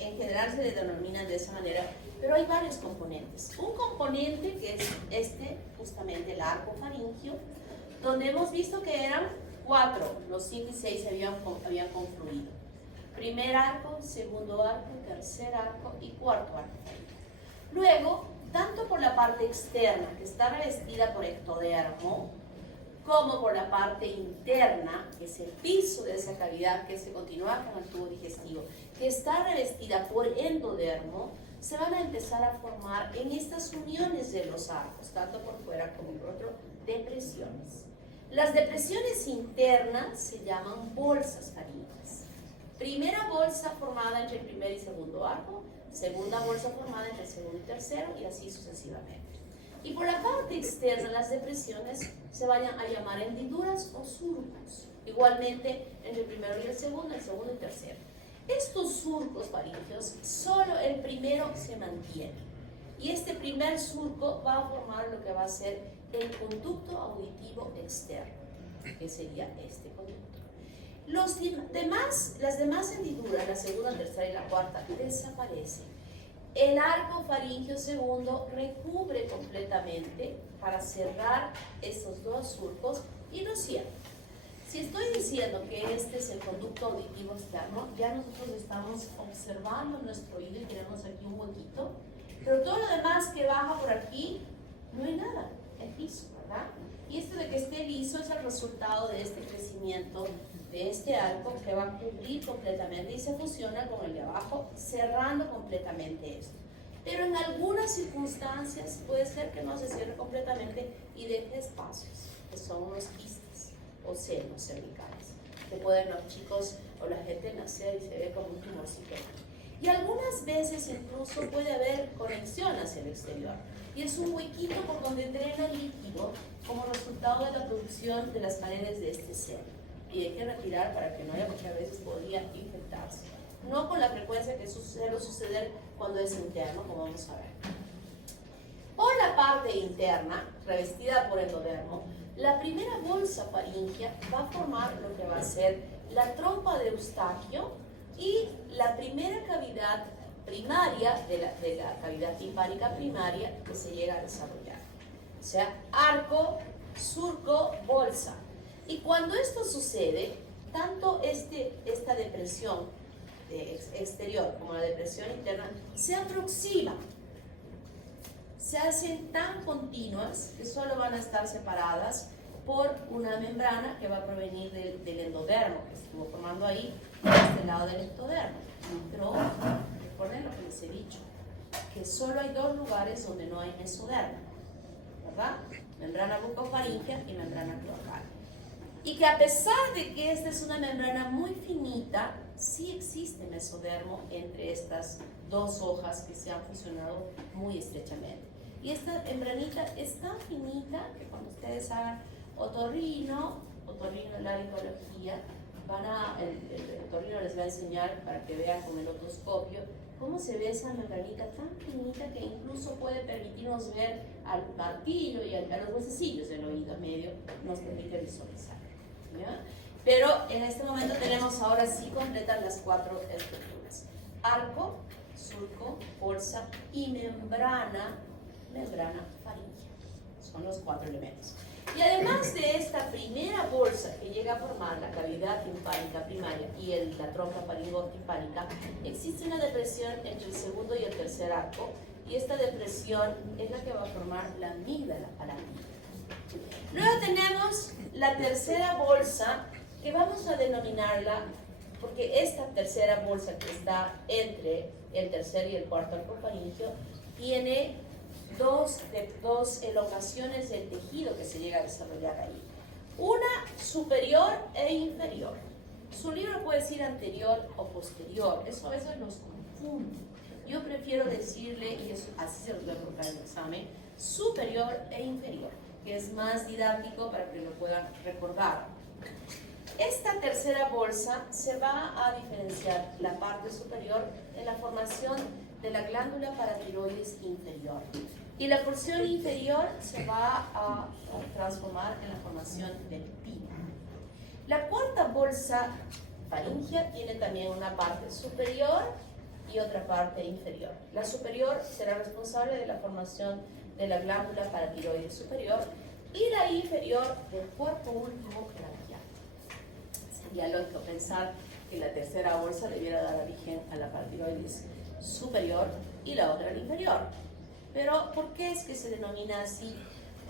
en general se denominan de esa manera, pero hay varios componentes. Un componente que es justamente el arco faríngeo, donde hemos visto que eran 4, los 5 y 6 habían confluido. Primer arco, segundo arco, tercer arco y cuarto arco faríngeo. Luego, tanto por la parte externa, que está revestida por ectodermo, como por la parte interna, que es el piso de esa cavidad que se continúa con el tubo digestivo, que está revestida por endodermo, se van a empezar a formar en estas uniones de los arcos, tanto por fuera como por dentro, depresiones. Las depresiones internas se llaman bolsas faríngeas. Primera bolsa formada entre el primer y segundo arco, segunda bolsa formada entre el segundo y tercero, y así sucesivamente. Y por la parte externa, las depresiones se vayan a llamar hendiduras o surcos, igualmente entre el primero y el segundo y tercero. Estos surcos faríngeos, solo el primero se mantiene, y este primer surco va a formar lo que va a ser el conducto auditivo externo, que sería este conducto. Las demás hendiduras, la segunda, tercera y la cuarta, desaparecen. El arco faríngeo segundo recubre completamente para cerrar estos dos surcos y lo cierra. Si estoy diciendo que este es el conducto auditivo externo, ya nosotros estamos observando nuestro oído y tenemos aquí un huequito, pero todo lo demás que baja por aquí, no hay nada, es liso, ¿verdad? Y esto de que esté liso es el resultado de este crecimiento de este arco que va a cubrir completamente y se fusiona con el de abajo, cerrando completamente esto. Pero en algunas circunstancias puede ser que no se cierre completamente y deje espacios, que son unos quistes o senos cervicales, que pueden los chicos o la gente nacer y se ve como un tumorcito. Y algunas veces incluso puede haber conexión hacia el exterior. Y es un huequito por donde drena el líquido como resultado de la producción de las paredes de este seno. Y hay que retirar para que no haya, porque a veces podría infectarse. No con la frecuencia que suele suceder cuando es interno, como vamos a ver. Por la parte interna, revestida por endodermo, la primera bolsa faríngea va a formar lo que va a ser la trompa de Eustaquio y la primera cavidad primaria de la cavidad timpánica primaria que se llega a desarrollar. O sea, arco, surco, bolsa. Y cuando esto sucede, tanto esta depresión exterior como la depresión interna se aproximan, se hacen tan continuas que solo van a estar separadas por una membrana que va a provenir del endodermo que estuvo formando ahí, de este lado del ectodermo. Pero recuerden lo que les he dicho, que solo hay dos lugares donde no hay mesodermo, ¿verdad? Membrana bucofaríngea y membrana cloacal. Y que a pesar de que esta es una membrana muy finita, sí existe mesodermo entre estas dos hojas que se han fusionado muy estrechamente. Y esta membranita es tan finita que cuando ustedes hagan otorrinolaringología, el otorrino les va a enseñar para que vean con el otoscopio cómo se ve esa membranita tan finita que incluso puede permitirnos ver al martillo y a los huesecillos del oído medio, nos permite visualizar. ¿Ya? Pero en este momento tenemos ahora sí completas las cuatro estructuras: arco, surco, bolsa y membrana faríngea. Son los cuatro elementos. Y además de esta primera bolsa que llega a formar la cavidad timpánica primaria y la trompa faringotimpánica, existe una depresión entre el segundo y el tercer arco, y esta depresión es la que va a formar la amígdala parántida. Luego tenemos la tercera bolsa, que vamos a denominarla, porque esta tercera bolsa que está entre el tercer y el cuarto arco faríngeo tiene dos elongaciones del tejido que se llega a desarrollar ahí. Una superior e inferior. Su libro puede decir anterior o posterior, eso a veces los confunde. Yo prefiero decirle, y eso, así se los voy a colocar en el examen, superior e inferior, que es más didáctico para que lo puedan recordar. Esta tercera bolsa se va a diferenciar la parte superior en la formación de la glándula paratiroides inferior, y la porción inferior se va a transformar en la formación del pino. La cuarta bolsa faríngea tiene también una parte superior y otra parte inferior. La superior será responsable de la formación de la glándula paratiroides superior y la inferior del cuerpo último braquial. Sería lógico pensar que la tercera bolsa debiera dar origen a la paratiroides superior y la otra al inferior. Pero ¿por qué es que se denomina así?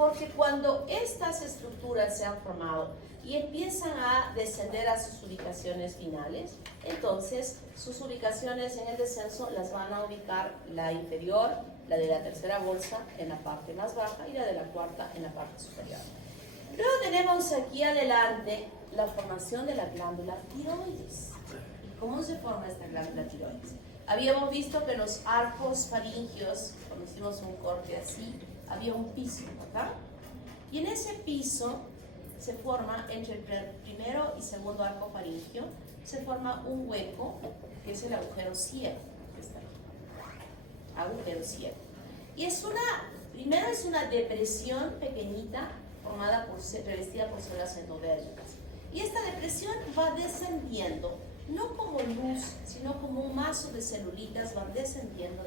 Porque cuando estas estructuras se han formado y empiezan a descender a sus ubicaciones finales, entonces sus ubicaciones en el descenso las van a ubicar la inferior, la de la tercera bolsa en la parte más baja y la de la cuarta en la parte superior. Luego tenemos aquí adelante la formación de la glándula tiroides. ¿Cómo se forma esta glándula tiroides? Habíamos visto que los arcos faringios, cuando hicimos un corte así, había un piso, ¿verdad? Y en ese piso se forma entre el primero y segundo arco faringio, se forma un hueco que es el agujero ciego, que está aquí. Agujero ciego. Y primero es una depresión pequeñita formada revestida por células endodérmicas. Y esta depresión va descendiendo, no como luz, sino como un mazo de celulitas, van descendiendo,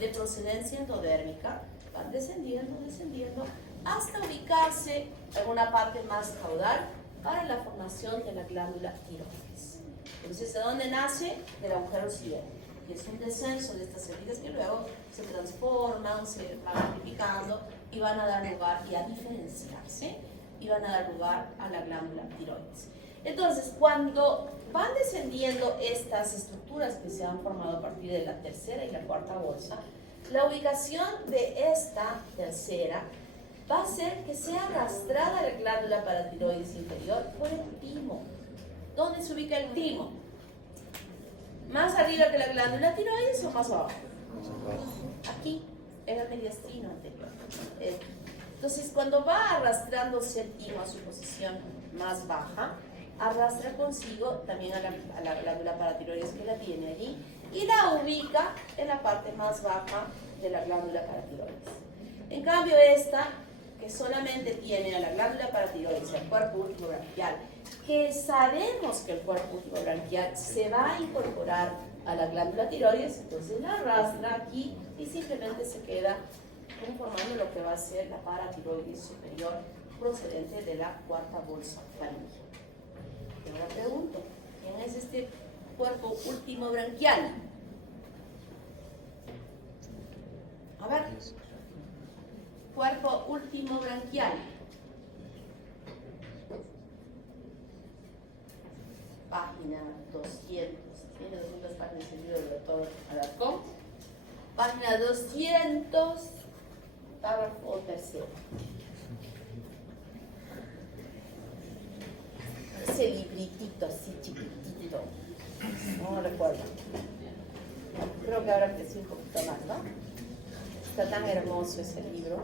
de procedencia endodérmica, van descendiendo, hasta ubicarse en una parte más caudal para la formación de la glándula tiroides. Entonces, ¿de dónde nace? Del agujero ciego. Y es un descenso de estas células que luego se transforman, se van amplificando y van a dar lugar y a diferenciarse y van a dar lugar a la glándula tiroides. Entonces, cuando van descendiendo estas estructuras que se han formado a partir de la tercera y la cuarta bolsa, la ubicación de esta tercera va a ser que sea arrastrada la glándula paratiroides inferior por el timo. ¿Dónde se ubica el timo? ¿Más arriba que la glándula tiroides o más abajo? Aquí, en el mediastrino anterior. Entonces, cuando va arrastrándose el timo a su posición más baja, arrastra consigo también a la glándula paratiroides que la tiene allí y la ubica en la parte más baja de la glándula paratiroides. En cambio, esta, que solamente tiene a la glándula paratiroides y al cuerpo último branquial, que sabemos que el cuerpo último branquial se va a incorporar a la glándula tiroides, entonces la arrastra aquí y simplemente se queda conformando lo que va a ser la paratiroides superior procedente de la cuarta bolsa faríngea. Y ahora pregunto, ¿quién es este cuerpo último branquial? A ver, cuerpo último branquial. Página 200. Tiene 200 páginas el libro del doctor Alarcón. Página 200, párrafo tercero. Ese libritito así chiquitito. No recuerdo. Creo que ahora crecí un poquito más, ¿no? Está tan hermoso ese libro.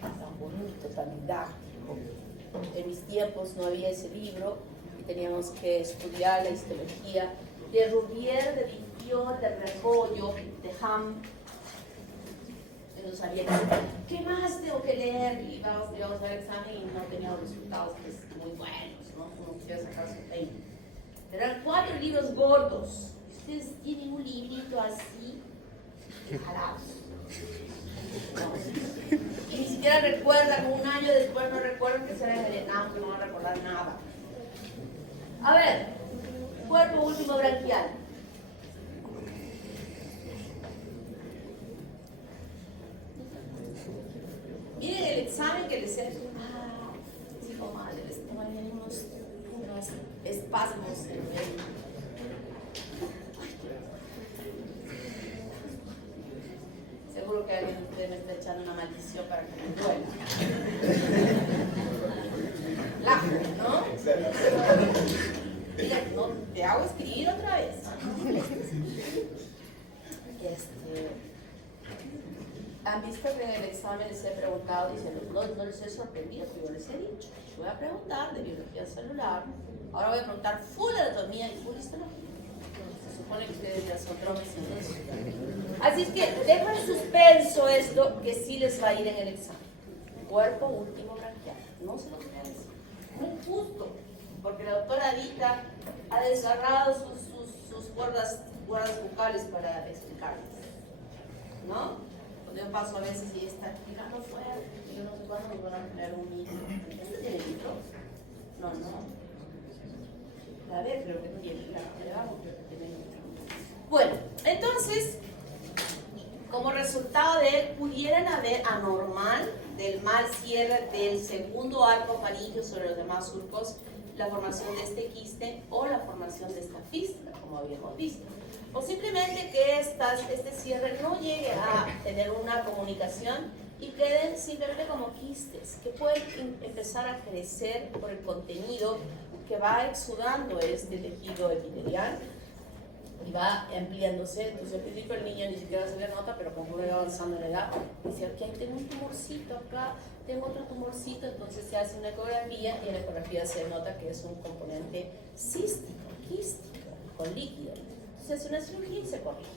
Tan bonito, tan didáctico. En mis tiempos no había ese libro y teníamos que estudiar la histología de Rouvier, de Difiol, de Rebollo, de Ham. Entonces había que decir, ¿qué más tengo que leer? Y íbamos al examen y no teníamos resultados pues, muy buenos, ¿no? Uno quería sacar su 20. Pero eran 4 libros gordos. Ustedes tienen un librito así, de jalados. No. Y ni siquiera recuerdan, un año después no recuerdan que será en el ENAM, que no van a recordar nada. A ver, cuerpo último branquial. Miren el examen que les he hecho. Sí, comadre, les toman unos espasmos en el. Seguro que alguien de ustedes me está echando una maldición para que me duela. ¿No? Mira, no, te hago escribir otra vez. Han visto que en el examen les he preguntado, dicen, no les he sorprendido, pero yo les he dicho, voy a preguntar de biología celular, ahora voy a preguntar full anatomía y full histología. Se supone que ustedes ya son drogas en eso. Así es que dejo en suspenso esto que sí les va a ir en el examen. Cuerpo último branquial. No se lo crean. Muy justo, porque la doctora Adita ha desgarrado sus cuerdas vocales para explicarles. ¿No? Cuando yo paso a veces y está explicando fuerte, yo no sé cuándo nos van a poner un micro. ¿Este tiene micro? No. A ver, creo que tiene. Claro, creo que tiene micro. Bueno, entonces, Como resultado de él, pudieran haber anormal del mal cierre del segundo arco faríngeo sobre los demás surcos, la formación de este quiste o la formación de esta fístula, como habíamos visto. O simplemente que este cierre no llegue a tener una comunicación y queden simplemente como quistes, que pueden empezar a crecer por el contenido que va exudando este tejido epitelial y va ampliándose. Entonces al principio el niño ni siquiera se le nota, pero conforme va avanzando en la edad, dice, ok, tengo un tumorcito acá, tengo otro tumorcito, entonces se hace una ecografía y en la ecografía se nota que es un componente cístico, quístico, con líquido. Entonces hace una cirugía y se corrige.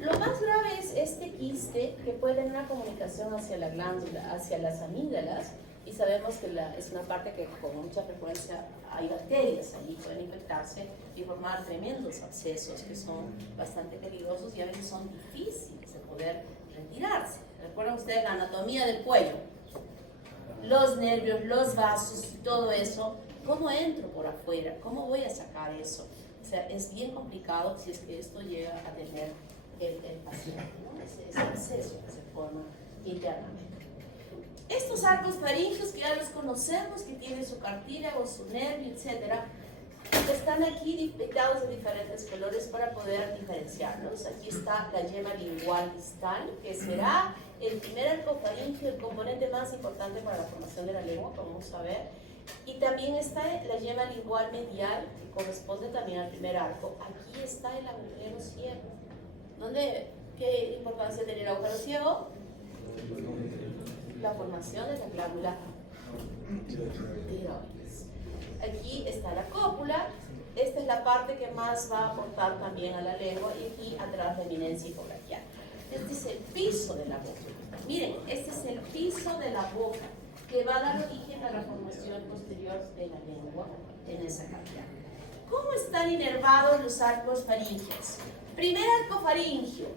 Lo más grave es este quiste que puede tener una comunicación hacia la glándula, hacia las amígdalas, y sabemos que es una parte que con mucha frecuencia hay bacterias allí, pueden infectarse y formar tremendos abscesos que son bastante peligrosos y a veces son difíciles de poder retirarse. ¿Recuerdan ustedes la anatomía del cuello? Los nervios, los vasos y todo eso, ¿cómo entro por afuera? ¿Cómo voy a sacar eso? O sea, es bien complicado si es que esto llega a tener el paciente, ¿no? Ese absceso que se forma internamente. Estos arcos faríngeos que ya los conocemos, que tienen su cartílago, su nervio, etc., están aquí pintados de diferentes colores para poder diferenciarlos. Aquí está la yema lingual distal, que será el primer arco faríngeo, el componente más importante para la formación de la lengua, como vamos a ver. Y también está la yema lingual medial, que corresponde también al primer arco. Aquí está el agujero ciego. ¿Qué importancia tiene el agujero ciego? La formación de la glándula tiroides. Aquí está la cópula. Esta es la parte que más va a aportar también a la lengua, y aquí atrás la eminencia hipobraquial. Este es el piso de la boca. Miren, este es el piso de la boca que va a dar origen a la formación posterior de la lengua en esa cavidad. ¿Cómo están inervados los arcos faríngeos? Primer arco faríngeo,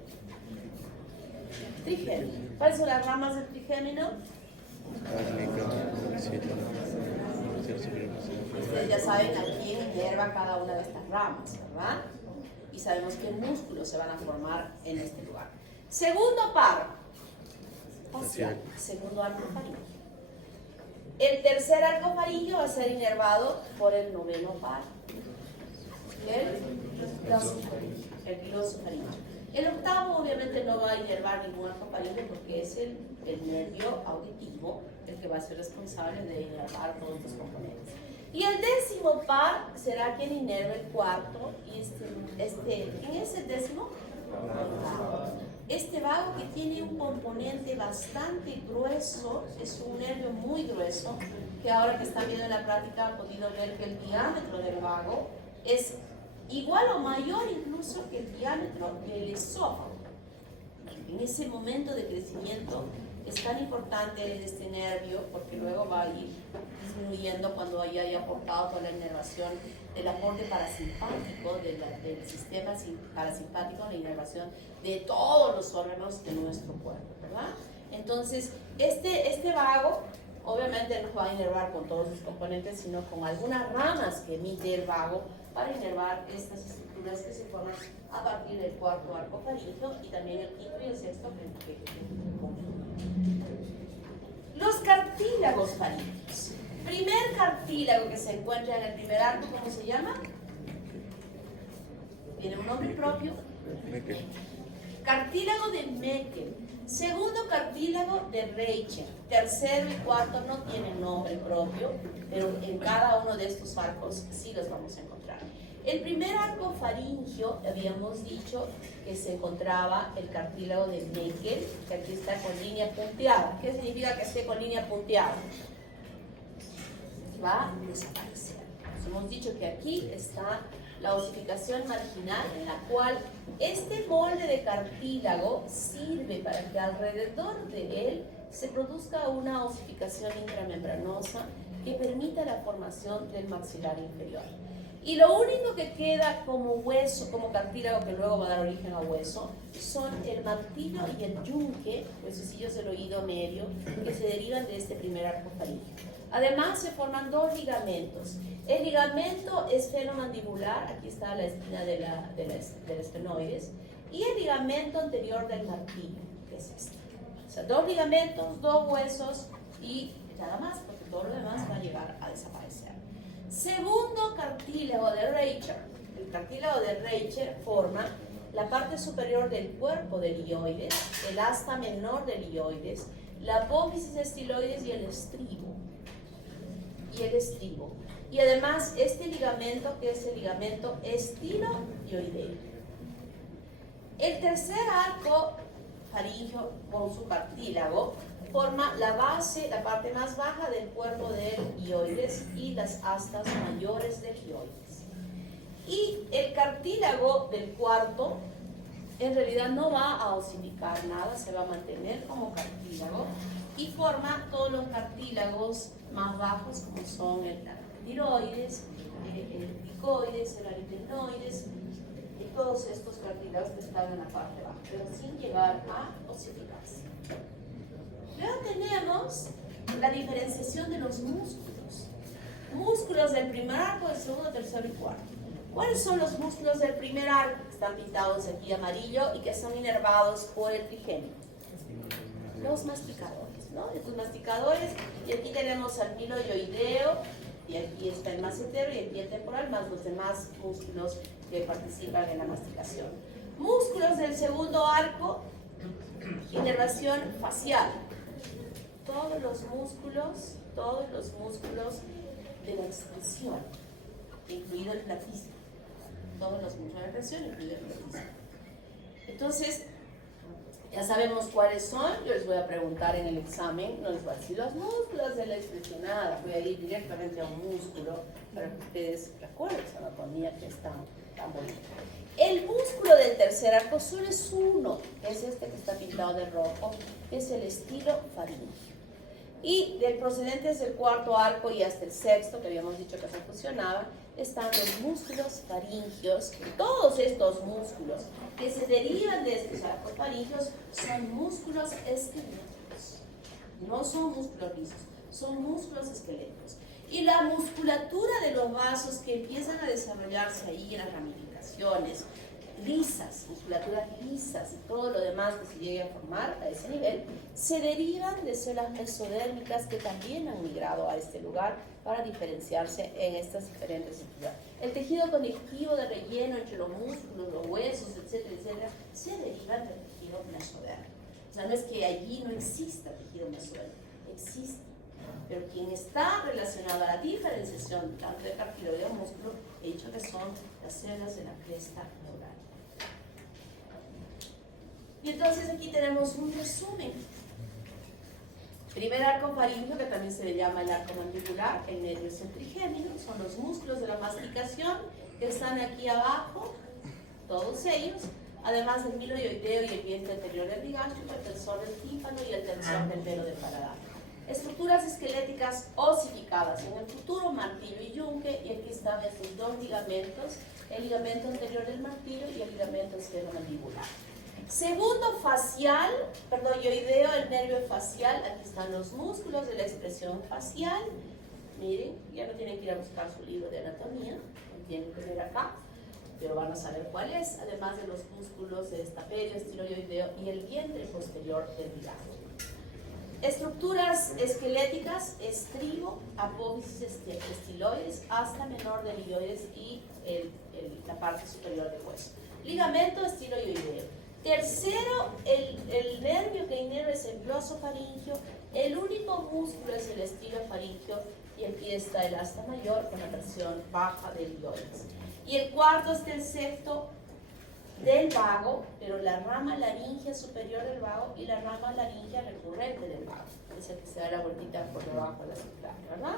trigémino. ¿Cuáles son las ramas del trigémino? Ustedes ya saben a quién inerva cada una de estas ramas, ¿verdad? Y sabemos qué músculos se van a formar en este lugar. Segundo par, facial, segundo arco faríngeo. El tercer arco faríngeo va a ser inervado por el noveno par, el glosofaríngeo. El octavo obviamente no va a inervar ningún arco faríngeo porque es el nervio auditivo el que va a ser responsable de inervar todos estos componentes. Y el décimo par será quien inerve el cuarto, y ¿quién es el décimo? Este vago, que tiene un componente bastante grueso, es un nervio muy grueso, que ahora que están viendo en la práctica han podido ver que el diámetro del vago es igual o mayor incluso que el diámetro del esófago. En ese momento de crecimiento es tan importante este nervio, porque luego va a ir disminuyendo cuando haya aportado toda la inervación del aporte parasimpático, del sistema parasimpático, la inervación de todos los órganos de nuestro cuerpo, ¿verdad? Entonces, este vago obviamente no va a inervar con todos sus componentes, sino con algunas ramas que emite el vago para inervar estas estructuras que se forman a partir del cuarto arco faríngeo y también el quinto y el sexto que los cartílagos faríngeos. Primer cartílago que se encuentra en el primer arco, ¿cómo se llama? ¿Tiene un nombre propio? Meckel. Cartílago de Meckel. Segundo cartílago de Reicher. Tercero y cuarto no tienen nombre propio, pero en cada uno de estos arcos sí los vamos a encontrar. El primer arco faríngeo, habíamos dicho que se encontraba el cartílago de Meckel, que aquí está con línea punteada. ¿Qué significa que esté con línea punteada? Va a desaparecer. Hemos dicho que aquí está la osificación marginal, en la cual este molde de cartílago sirve para que alrededor de él se produzca una osificación intramembranosa que permita la formación del maxilar inferior. Y lo único que queda como hueso, como cartílago, que luego va a dar origen a hueso, son el martillo y el yunque, huesecillos del oído medio, que se derivan de este primer arco faríngeo. Además, se forman dos ligamentos. El ligamento esfenomandibular, aquí está la espina del esfenoides, y el ligamento anterior del martillo, que que es esta. O sea, 2 ligamentos, 2 huesos y nada más, porque todo lo demás va a llegar a desaparecer. Segundo cartílago de Reicher. El cartílago de Reicher forma la parte superior del cuerpo del ilioides, el asta menor del ilioides, la apófisis estiloides y el estribo. Y además este ligamento, que es el ligamento estiloioideo. El tercer arco faríngeo con su cartílago forma la base, la parte más baja del cuerpo del ilioides y las astas mayores del ilioides. Y el cartílago del cuarto en realidad no va a osificar nada, se va a mantener como cartílago y forma todos los cartílagos más bajos, como son el tiroides, el picoides, el aritenoides y todos estos cartílagos que están en la parte baja, pero sin llegar a osificarse. Luego tenemos la diferenciación de los músculos. Músculos del primer arco, del segundo, tercero y cuarto. ¿Cuáles son los músculos del primer arco? Que están pintados aquí amarillo y que son inervados por el trigémino. Los masticadores, ¿no? Estos masticadores, y aquí tenemos al piloioideo, y aquí está el macetero y aquí el temporal, más los demás músculos que participan en la masticación. Músculos del segundo arco, inervación facial. Todos los músculos de la expresión, incluido el platísimo. Todos los músculos de la expresión, incluido el platísimo. Entonces, ya sabemos cuáles son. Yo les voy a preguntar en el examen, no les voy a decir los músculos de la expresionada, voy a ir directamente a un músculo para que ustedes recuerden esa anatomía que es tan bonita. El músculo del tercer arco solo es uno, es este que está pintado de rojo, es el estilofaríngeo. Y del procedentes del cuarto arco y hasta el sexto, que habíamos dicho que se fusionaban, están los músculos faringios. Todos estos músculos que se derivan de estos arcos faringios son músculos esqueléticos. No son músculos lisos, son músculos esqueléticos. Y la musculatura de los vasos que empiezan a desarrollarse ahí en las ramificaciones lisas, musculaturas lisas y todo lo demás que se llegue a formar a ese nivel, se derivan de células mesodérmicas que también han migrado a este lugar para diferenciarse en estas diferentes estructuras. El tejido conectivo de relleno entre los músculos, los huesos, etcétera, se derivan del tejido mesodérmico. O sea, no es que allí no exista tejido mesodérmico, existe. Pero quien está relacionado a la diferenciación tanto de cartílago y músculo, he dicho que son las células de la cresta neural. Y entonces aquí tenemos un resumen. Primer arco faríngeo, que también se le llama el arco mandibular, el nervio centrigémino, son los músculos de la masticación que están aquí abajo, todos ellos, además del miloioideo y el vientre anterior del bigástrico, el tensor del tímpano y el tensor del velo del paladar. Estructuras esqueléticas osificadas, en el futuro martillo y yunque, y aquí están estos dos ligamentos, el ligamento anterior del martillo y el ligamento esfenomandibular. Segundo facial, ioideo, el nervio facial, aquí están los músculos de la expresión facial. Miren, ya no tienen que ir a buscar su libro de anatomía, lo tienen que ver acá, pero van a saber cuál es, además de los músculos de estapedio, estiloioideo y el vientre posterior del bigástrico. Estructuras esqueléticas, estribo, apófisis estiloides, asta menor del ilioides y la parte superior del hueso. Ligamento estiloioideo. Tercero, el nervio que inerva es el glosofaringio. El único músculo es el estilofaringio y aquí está el asta mayor con la versión baja del ilioides. Y el cuarto es el septo del vago, pero la rama laringea superior del vago y la rama laringea recurrente del vago. Es el que se da la vueltita por debajo de la circular, ¿verdad?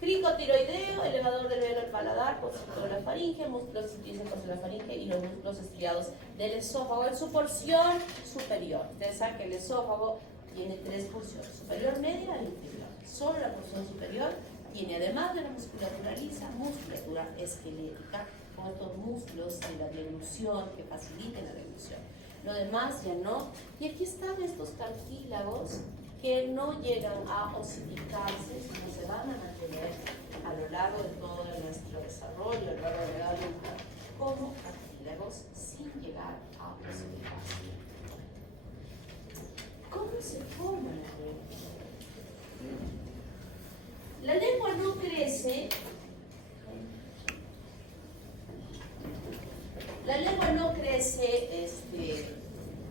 Cricotiroideo, elevador del velo del paladar, conjunto de la faringe, músculos intrínsecos de la faringe y los músculos estriados del esófago en su porción superior. Ustedes saben que el esófago tiene tres porciones, superior, media e inferior. Solo la porción superior tiene, además de la musculatura lisa, musculatura esquelética, con estos músculos de la deglución que facilitan la deglución. Lo demás ya no. Y aquí están estos cartílagos que no llegan a osificarse, sino se van a mantener a lo largo de todo nuestro desarrollo, a lo largo de la vida, como cartílagos sin llegar a osificarse. ¿Cómo se forma la lengua? La lengua no crece. La lengua no crece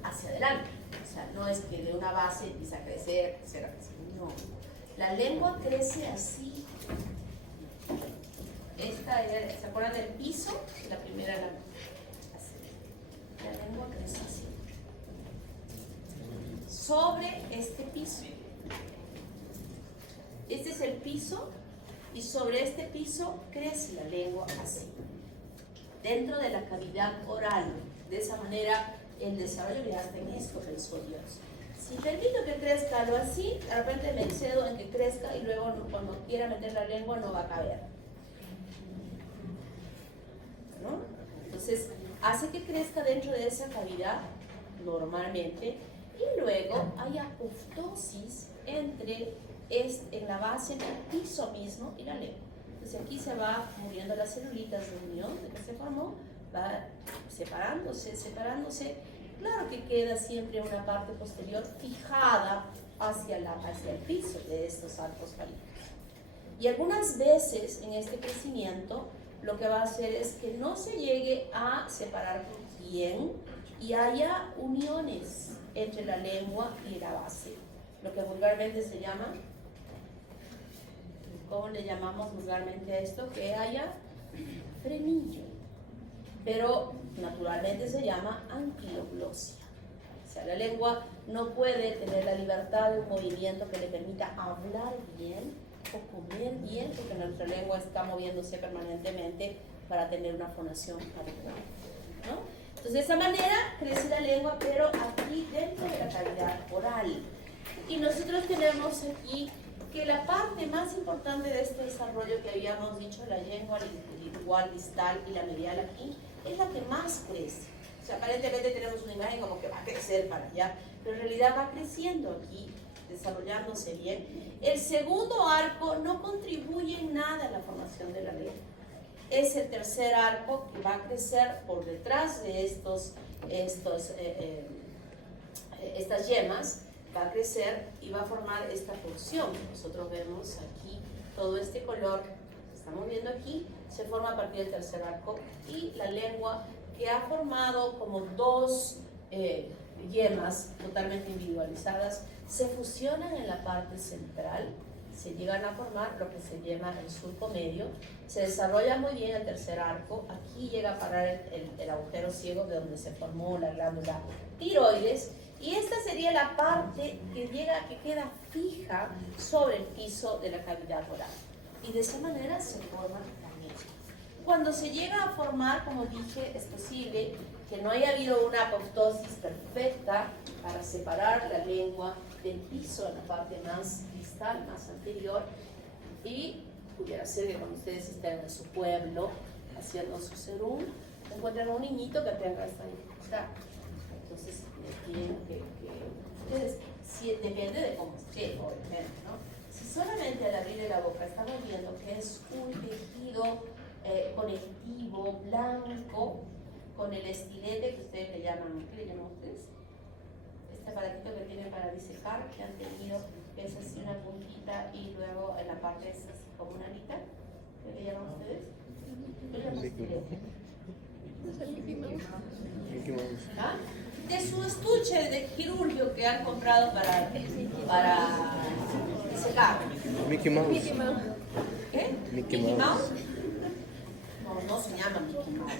hacia adelante. O sea, no es que de una base empieza a crecer, no. La lengua crece así. ¿Se acuerdan del piso? La primera era así. La lengua crece así. Sobre este piso. Este es el piso y sobre este piso crece la lengua así. Dentro de la cavidad oral. De esa manera el desarrollo ya está en esto pensó Dios. Si permito que crezca algo así, de repente me excedo en que crezca y luego cuando quiera meter la lengua no va a caber. ¿No? Entonces, hace que crezca dentro de esa cavidad normalmente y luego hay apoptosis en la base, en el piso mismo y la lengua. Entonces aquí se va muriendo las celulitas de unión de que se formó, va separándose. Claro que queda siempre una parte posterior fijada hacia el piso de estos arcos fálicos. Y algunas veces en este crecimiento lo que va a hacer es que no se llegue a separar bien y haya uniones entre la lengua y la base. Lo que vulgarmente se llama, ¿cómo le llamamos vulgarmente a esto? Que haya frenillo. Pero naturalmente se llama anquiloglosia. O sea, la lengua no puede tener la libertad de un movimiento que le permita hablar bien o comer bien, porque nuestra lengua está moviéndose permanentemente para tener una fonación adecuada, ¿no? Entonces, de esa manera crece la lengua, pero aquí dentro de la cavidad oral. Y nosotros tenemos aquí que la parte más importante de este desarrollo que habíamos dicho, la lengua lingual distal y la medial aquí, es la que más crece. O sea, aparentemente tenemos una imagen como que va a crecer para allá, pero en realidad va creciendo aquí, desarrollándose bien. El segundo arco no contribuye en nada a la formación de la lengua. Es el tercer arco que va a crecer por detrás de estas yemas, va a crecer y va a formar esta porción. Nosotros vemos aquí todo este color que estamos viendo aquí, se forma a partir del tercer arco y la lengua que ha formado como dos yemas totalmente individualizadas se fusionan en la parte central, se llegan a formar lo que se llama el surco medio, se desarrolla muy bien el tercer arco, aquí llega a parar el agujero ciego de donde se formó la glándula tiroides y esta sería la parte que queda fija sobre el piso de la cavidad oral y de esa manera se forma la lengua. Cuando se llega a formar, como dije, es posible que no haya habido una apoptosis perfecta para separar la lengua del piso en la parte más distal, más anterior, y pudiera ser que cuando ustedes estén en su pueblo haciendo su serum, encuentren a un niñito que tenga esta dificultad. Entonces, tienen que ustedes, depende de cómo esté, obviamente, ¿no? Si solamente al abrir la boca estamos viendo que es un tejido conectivo, blanco, con el estilete que ustedes le llaman, ¿qué le llaman ustedes? Este aparatito que tienen para disecar, que han tenido, que es así una puntita y luego en la parte es así como una alita, ¿qué le llaman ustedes? ¿Qué le llaman estilete? Mickey Mouse. ¿Ah? De su estuche de quirúrgico que han comprado para disecar. Mickey Mouse. ¿Qué? Mickey Mouse. No se llama Mickey Mouse.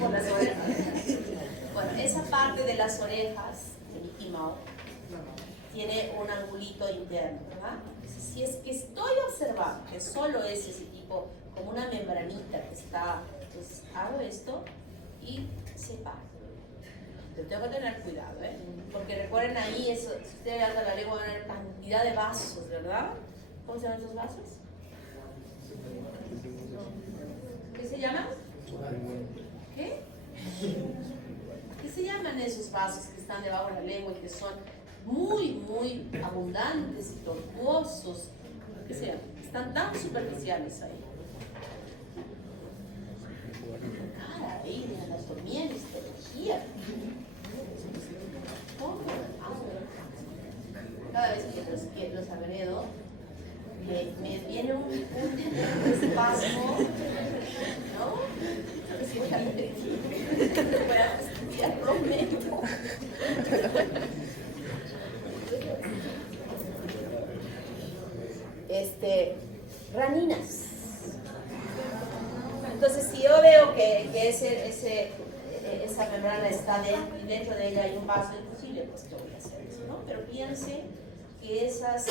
Por las orejas. Bueno, esa parte de las orejas de Mickey Mouse tiene un angulito interno, ¿verdad? Si es que estoy observando que solo es ese tipo, como una membranita que está, entonces hago esto y separo. Pero tengo que tener cuidado, porque recuerden ahí, eso, si ustedes alzan la lengua van a ver cantidad de vasos, ¿verdad? ¿Cómo se llaman esos vasos? ¿Qué se llaman? ¿Qué? ¿Qué se llaman esos vasos que están debajo de la lengua y que son muy, muy abundantes y tortuosos? ¿Qué se llaman? Están tan superficiales ahí. Cara ahí de anatomía y histología. cada vez que los agredo, me viene un espasmo, ¿no? Es que voy a estudiar, prometo. Raninas. Entonces, si yo veo que esa membrana está dentro y dentro de ella hay un vaso imposible, pues yo voy a hacer eso, ¿no? Pero piense que esas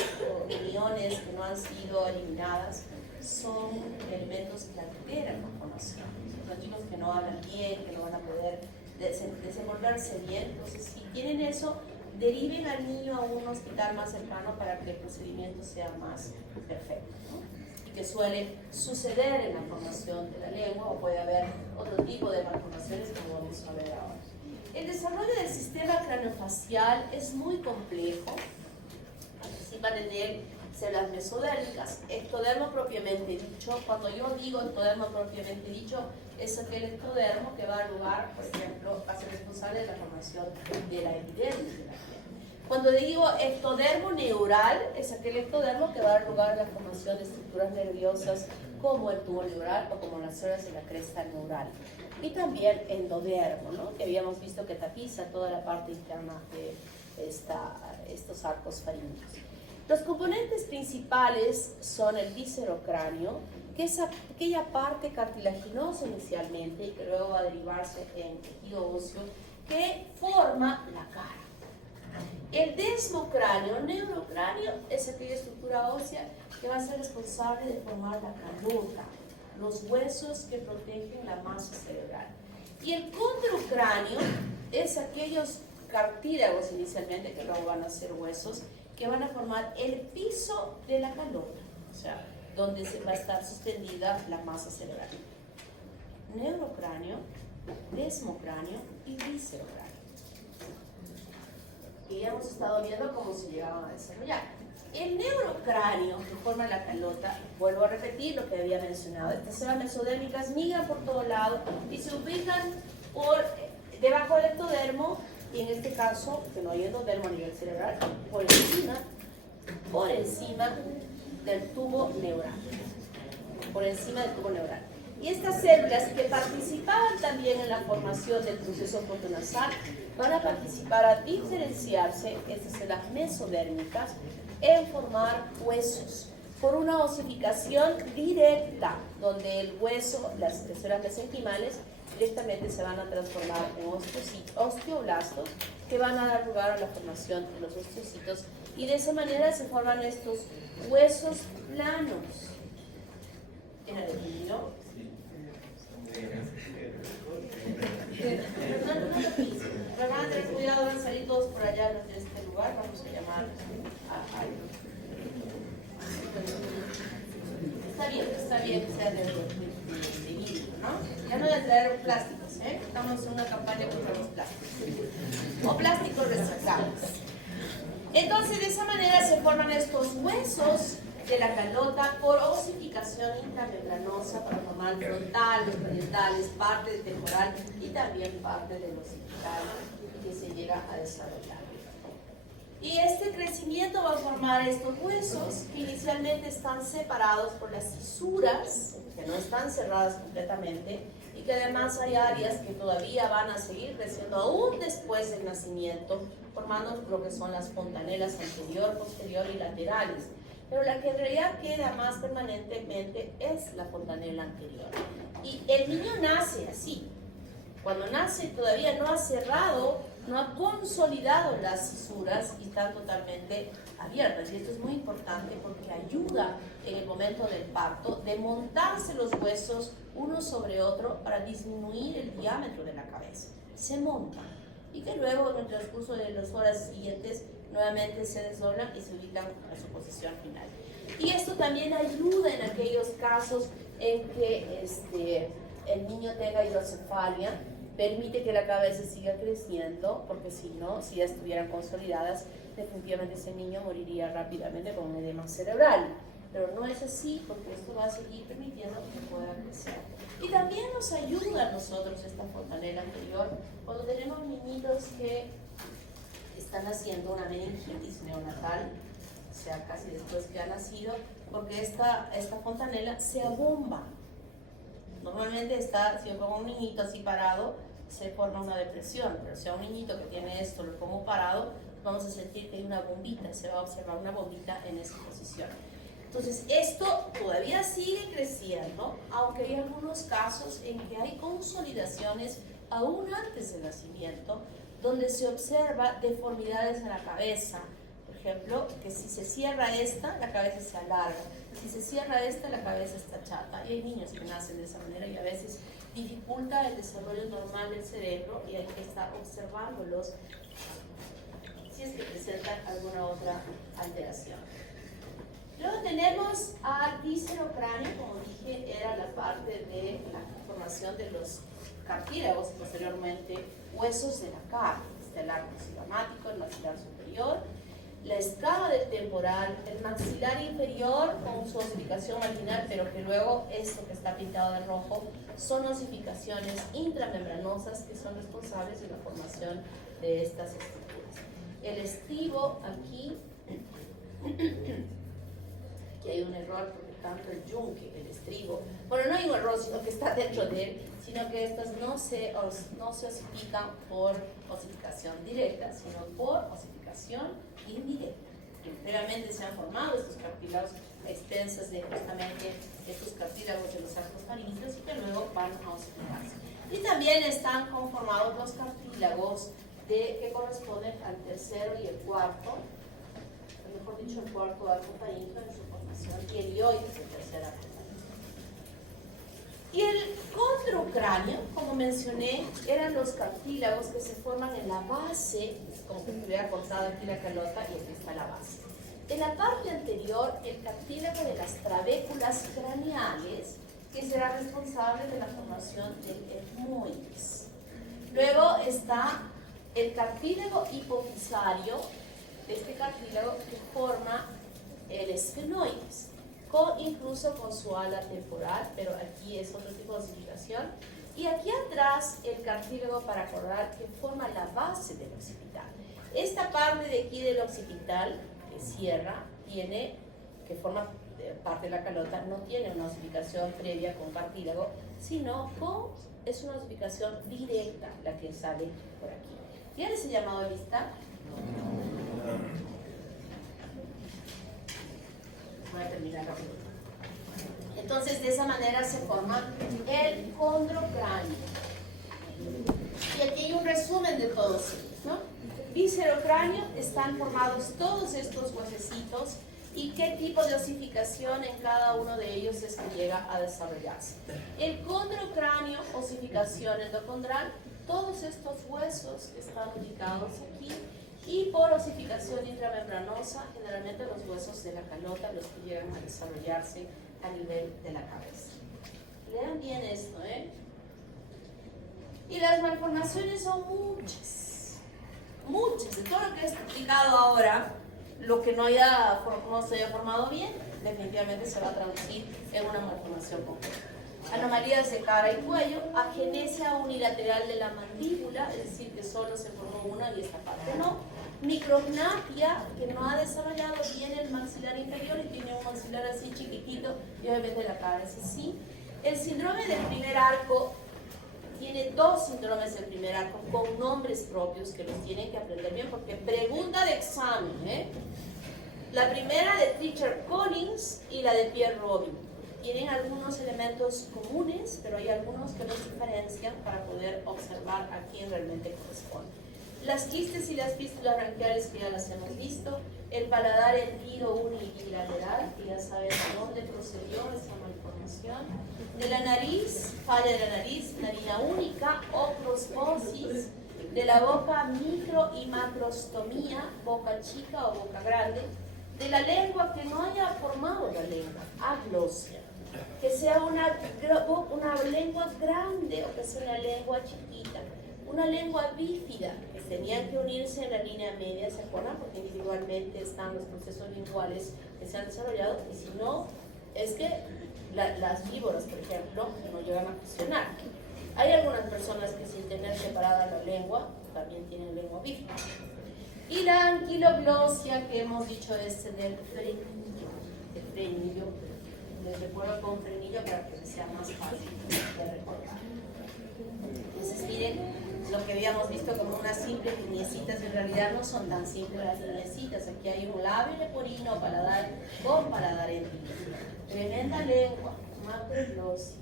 uniones que no han sido eliminadas son elementos que alteran la formación. Los chicos que no hablan bien, que no van a poder desenvolverse bien, entonces si tienen eso, deriven al niño a un hospital más cercano para que el procedimiento sea más perfecto, ¿no? Y que suele suceder en la formación de la lengua, o puede haber otro tipo de malformaciones como vamos a ver ahora. El desarrollo del sistema craneofacial es muy complejo. Participan en él células mesodérmicas, ectodermo propiamente dicho. Cuando yo digo ectodermo propiamente dicho, es aquel ectodermo que va a lugar, por ejemplo, va a ser responsable de la formación de la epidermis de la piel. Cuando digo ectodermo neural, es aquel ectodermo que va a dar lugar a la formación de estructuras nerviosas como el tubo neural o como las células de la cresta neural. Y también endodermo, ¿no? Que habíamos visto que tapiza toda la parte interna de estos arcos faríneos. Los componentes principales son el viscerocráneo, que es aquella parte cartilaginosa inicialmente y que luego va a derivarse en tejido óseo, que forma la cara. El desmocráneo, neurocráneo, es aquella estructura ósea que va a ser responsable de formar la calota, los huesos que protegen la masa cerebral. Y el condrocráneo es aquellos cartílagos inicialmente, que luego van a ser huesos, que van a formar el piso de la calota, o sea, donde se va a estar suspendida la masa cerebral. Neurocráneo, desmocráneo y viscerocráneo. Y ya hemos estado viendo cómo se llegaban a desarrollar. El neurocráneo que forma la calota, vuelvo a repetir lo que había mencionado, estas células mesodérmicas migran por todo lado y se ubican debajo del ectodermo, y en este caso, que no hay endodermo a nivel cerebral, por encima del tubo neural. Por encima del tubo neural. Y estas células que participaban también en la formación del proceso fotonasal van a participar a diferenciarse, estas células mesodérmicas, en formar huesos por una osificación directa, donde el hueso, las células mesenquimales, directamente se van a transformar en osteoblastos, que van a dar lugar a la formación de los osteocitos, y de esa manera se forman estos huesos planos. ¿Tiene definido? No, van a tener cuidado, van a salir todos por allá de este lugar. Vamos a llamar a está bien que sea de vidrio, ¿no? Ya no voy a traer plásticos, ¿eh? Estamos en una campaña contra los plásticos. O plásticos reciclables. Entonces, de esa manera se forman estos huesos de la calota por osificación intramembranosa para formar frontales, parietales, parte del temporal y también parte del occipital, que se llega a desarrollar. Y este crecimiento va a formar estos huesos que inicialmente están separados por las fisuras, que no están cerradas completamente, y que además hay áreas que todavía van a seguir creciendo aún después del nacimiento, formando lo que son las fontanelas anterior, posterior y laterales. Pero la que en realidad queda más permanentemente es la fontanela anterior. Y el niño nace así. Cuando nace todavía no ha cerrado, no ha consolidado las fisuras y están totalmente abiertas. Y esto es muy importante porque ayuda en el momento del parto de montarse los huesos uno sobre otro para disminuir el diámetro de la cabeza. Se montan y que luego en el transcurso de las horas siguientes nuevamente se desdoblan y se ubican a su posición final. Y esto también ayuda en aquellos casos en que el niño tenga hidrocefalia, permite que la cabeza siga creciendo, porque si no, si ya estuvieran consolidadas, definitivamente ese niño moriría rápidamente con un edema cerebral. Pero no es así, porque esto va a seguir permitiendo que pueda crecer. Y también nos ayuda a nosotros esta fontanela anterior cuando tenemos niñitos que están haciendo una meningitis neonatal, o sea, casi después que ha nacido, porque esta fontanela se abomba. Normalmente si yo pongo un niñito así parado, se forma una depresión, pero si a un niñito que tiene esto lo pongo parado, vamos a sentir que hay una bombita, se va a observar una bombita en esa posición. Entonces, esto todavía sigue creciendo, aunque hay algunos casos en que hay consolidaciones aún antes del nacimiento, donde se observa deformidades en la cabeza. Por ejemplo, que si se cierra esta, la cabeza se alarga. Si se cierra esta, la cabeza está chata. Y hay niños que nacen de esa manera y a veces dificulta el desarrollo normal del cerebro y hay que estar observándolos si es que presentan alguna otra alteración. Luego tenemos al viscerocráneo, como dije, era la parte de la formación de los cartílagos y posteriormente huesos de la cara. Está el arco cigomático, el maxilar superior, la escama del temporal, el maxilar inferior con su osificación marginal, pero que luego esto que está pintado de rojo son osificaciones intramembranosas que son responsables de la formación de estas estructuras. El estribo aquí, que hay un error porque tanto el yunque, el estribo, bueno, no hay un error sino que está dentro de él, sino que estas no se osifican por osificación directa, sino por osificación indirecta. Previamente se han formado estos cartílagos extensas de justamente estos cartílagos de los arcos faríneos y que luego van a osificarse. Y también están conformados los cartílagos que corresponden al tercero y el cuarto, mejor dicho, el cuarto arco faríngeo en su formación, y el hioides, el tercer arco faríngeo. Y el condrocráneo, como mencioné, eran los cartílagos que se forman en la base, como que se hubiera cortado aquí la calota y aquí está la base. En la parte anterior, el cartílago de las trabéculas craneales, que será responsable de la formación del etmoides. Luego está el cartílago hipofisario, este cartílago que forma el esfenoides, incluso con su ala temporal, pero aquí es otro tipo de osificación. Y aquí atrás el cartílago paracorral que forma la base del occipital. Esta parte de aquí del occipital, que cierra, que forma parte de la calota, no tiene una osificación previa con cartílago, sino es una osificación directa la que sale por aquí. ¿Tienes el llamado de vista? Voy a terminar rápido. Entonces, de esa manera se forma el condrocráneo. Y aquí hay un resumen de todos ellos, ¿no? Viscerocráneo, están formados todos estos huesecitos y qué tipo de osificación en cada uno de ellos es que llega a desarrollarse. El condrocráneo, osificación endocondral, todos estos huesos que están ubicados aquí, y por osificación intramembranosa, generalmente los huesos de la calota, los que llegan a desarrollarse a nivel de la cabeza. Lean bien esto, ¿eh? Y las malformaciones son muchas, de todo lo que he explicado ahora, lo que no se haya formado bien, definitivamente se va a traducir en una malformación completa. Anomalías de cara y cuello, agenesia unilateral de la mandíbula, es decir, que solo se formó una y esta parte no. Micrognatía, que no ha desarrollado bien el maxilar inferior y tiene un maxilar así chiquitito y obviamente la cara es así. El síndrome del primer arco tiene dos síndromes del primer arco con nombres propios que los tienen que aprender bien porque pregunta de examen, ¿eh? La primera de Treacher Collins y la de Pierre Robin. Tienen algunos elementos comunes, pero hay algunos que los diferencian para poder observar a quién realmente corresponde. Las quistes y las fístulas branquiales que ya las hemos visto, el paladar hendido unilateral, que ya saben a dónde procedió esa malformación, de la nariz, falla de la nariz, narina única o prosposis, de la boca micro y macrostomía, boca chica o boca grande, de la lengua que no haya formado la lengua, aglosia, que sea una lengua grande o que sea una lengua chiquita, una lengua bífida, que tenían que unirse en la línea media, ¿se acuerdan? Porque individualmente están los procesos linguales que se han desarrollado, y si no, es que las víboras, por ejemplo, no llegan a fusionar. Hay algunas personas que sin tener separada la lengua, también tienen lengua bífida. Y la anquiloglosia que hemos dicho es del frenillo. El frenillo. Les recuerdo con frenillo para que sea más fácil de recordar. Entonces miren lo que habíamos visto como unas simples lineecitas, en realidad no son tan simples las lineecitas. Aquí hay un labio leporino paladar con paladar endígeno. Tremenda lengua, macroglosia.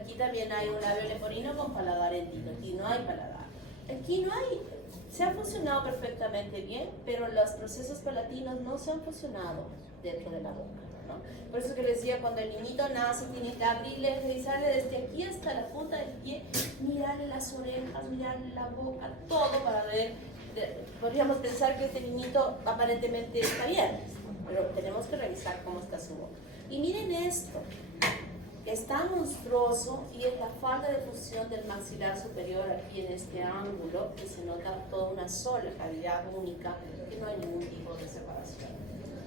Aquí también hay un labio leporino con paladar endígeno. Aquí no hay paladar. Aquí no hay. Se ha funcionado perfectamente bien, pero los procesos palatinos no se han funcionado dentro de la boca, ¿no? Por eso que les decía, cuando el niñito nace, tiene que abrirle, revisarle desde aquí hasta la punta del pie, mirarle las orejas, mirarle la boca, todo para ver. Podríamos pensar que este niñito aparentemente está bien, pero tenemos que revisar cómo está su boca. Y miren esto. Es tan monstruoso y es la falta de fusión del maxilar superior aquí en este ángulo que se nota toda una sola cavidad única, que no hay ningún tipo de separación,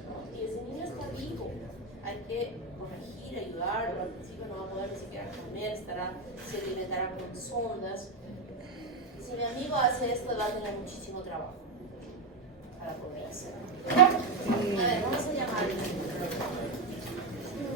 ¿no? Y ese niño está vivo, hay que corregir, ayudarlo. Al principio no va a poder ni siquiera comer, se alimentará con sondas. Si mi amigo hace esto, va a tener muchísimo trabajo para poder hacerlo. A ver, vamos a llamar.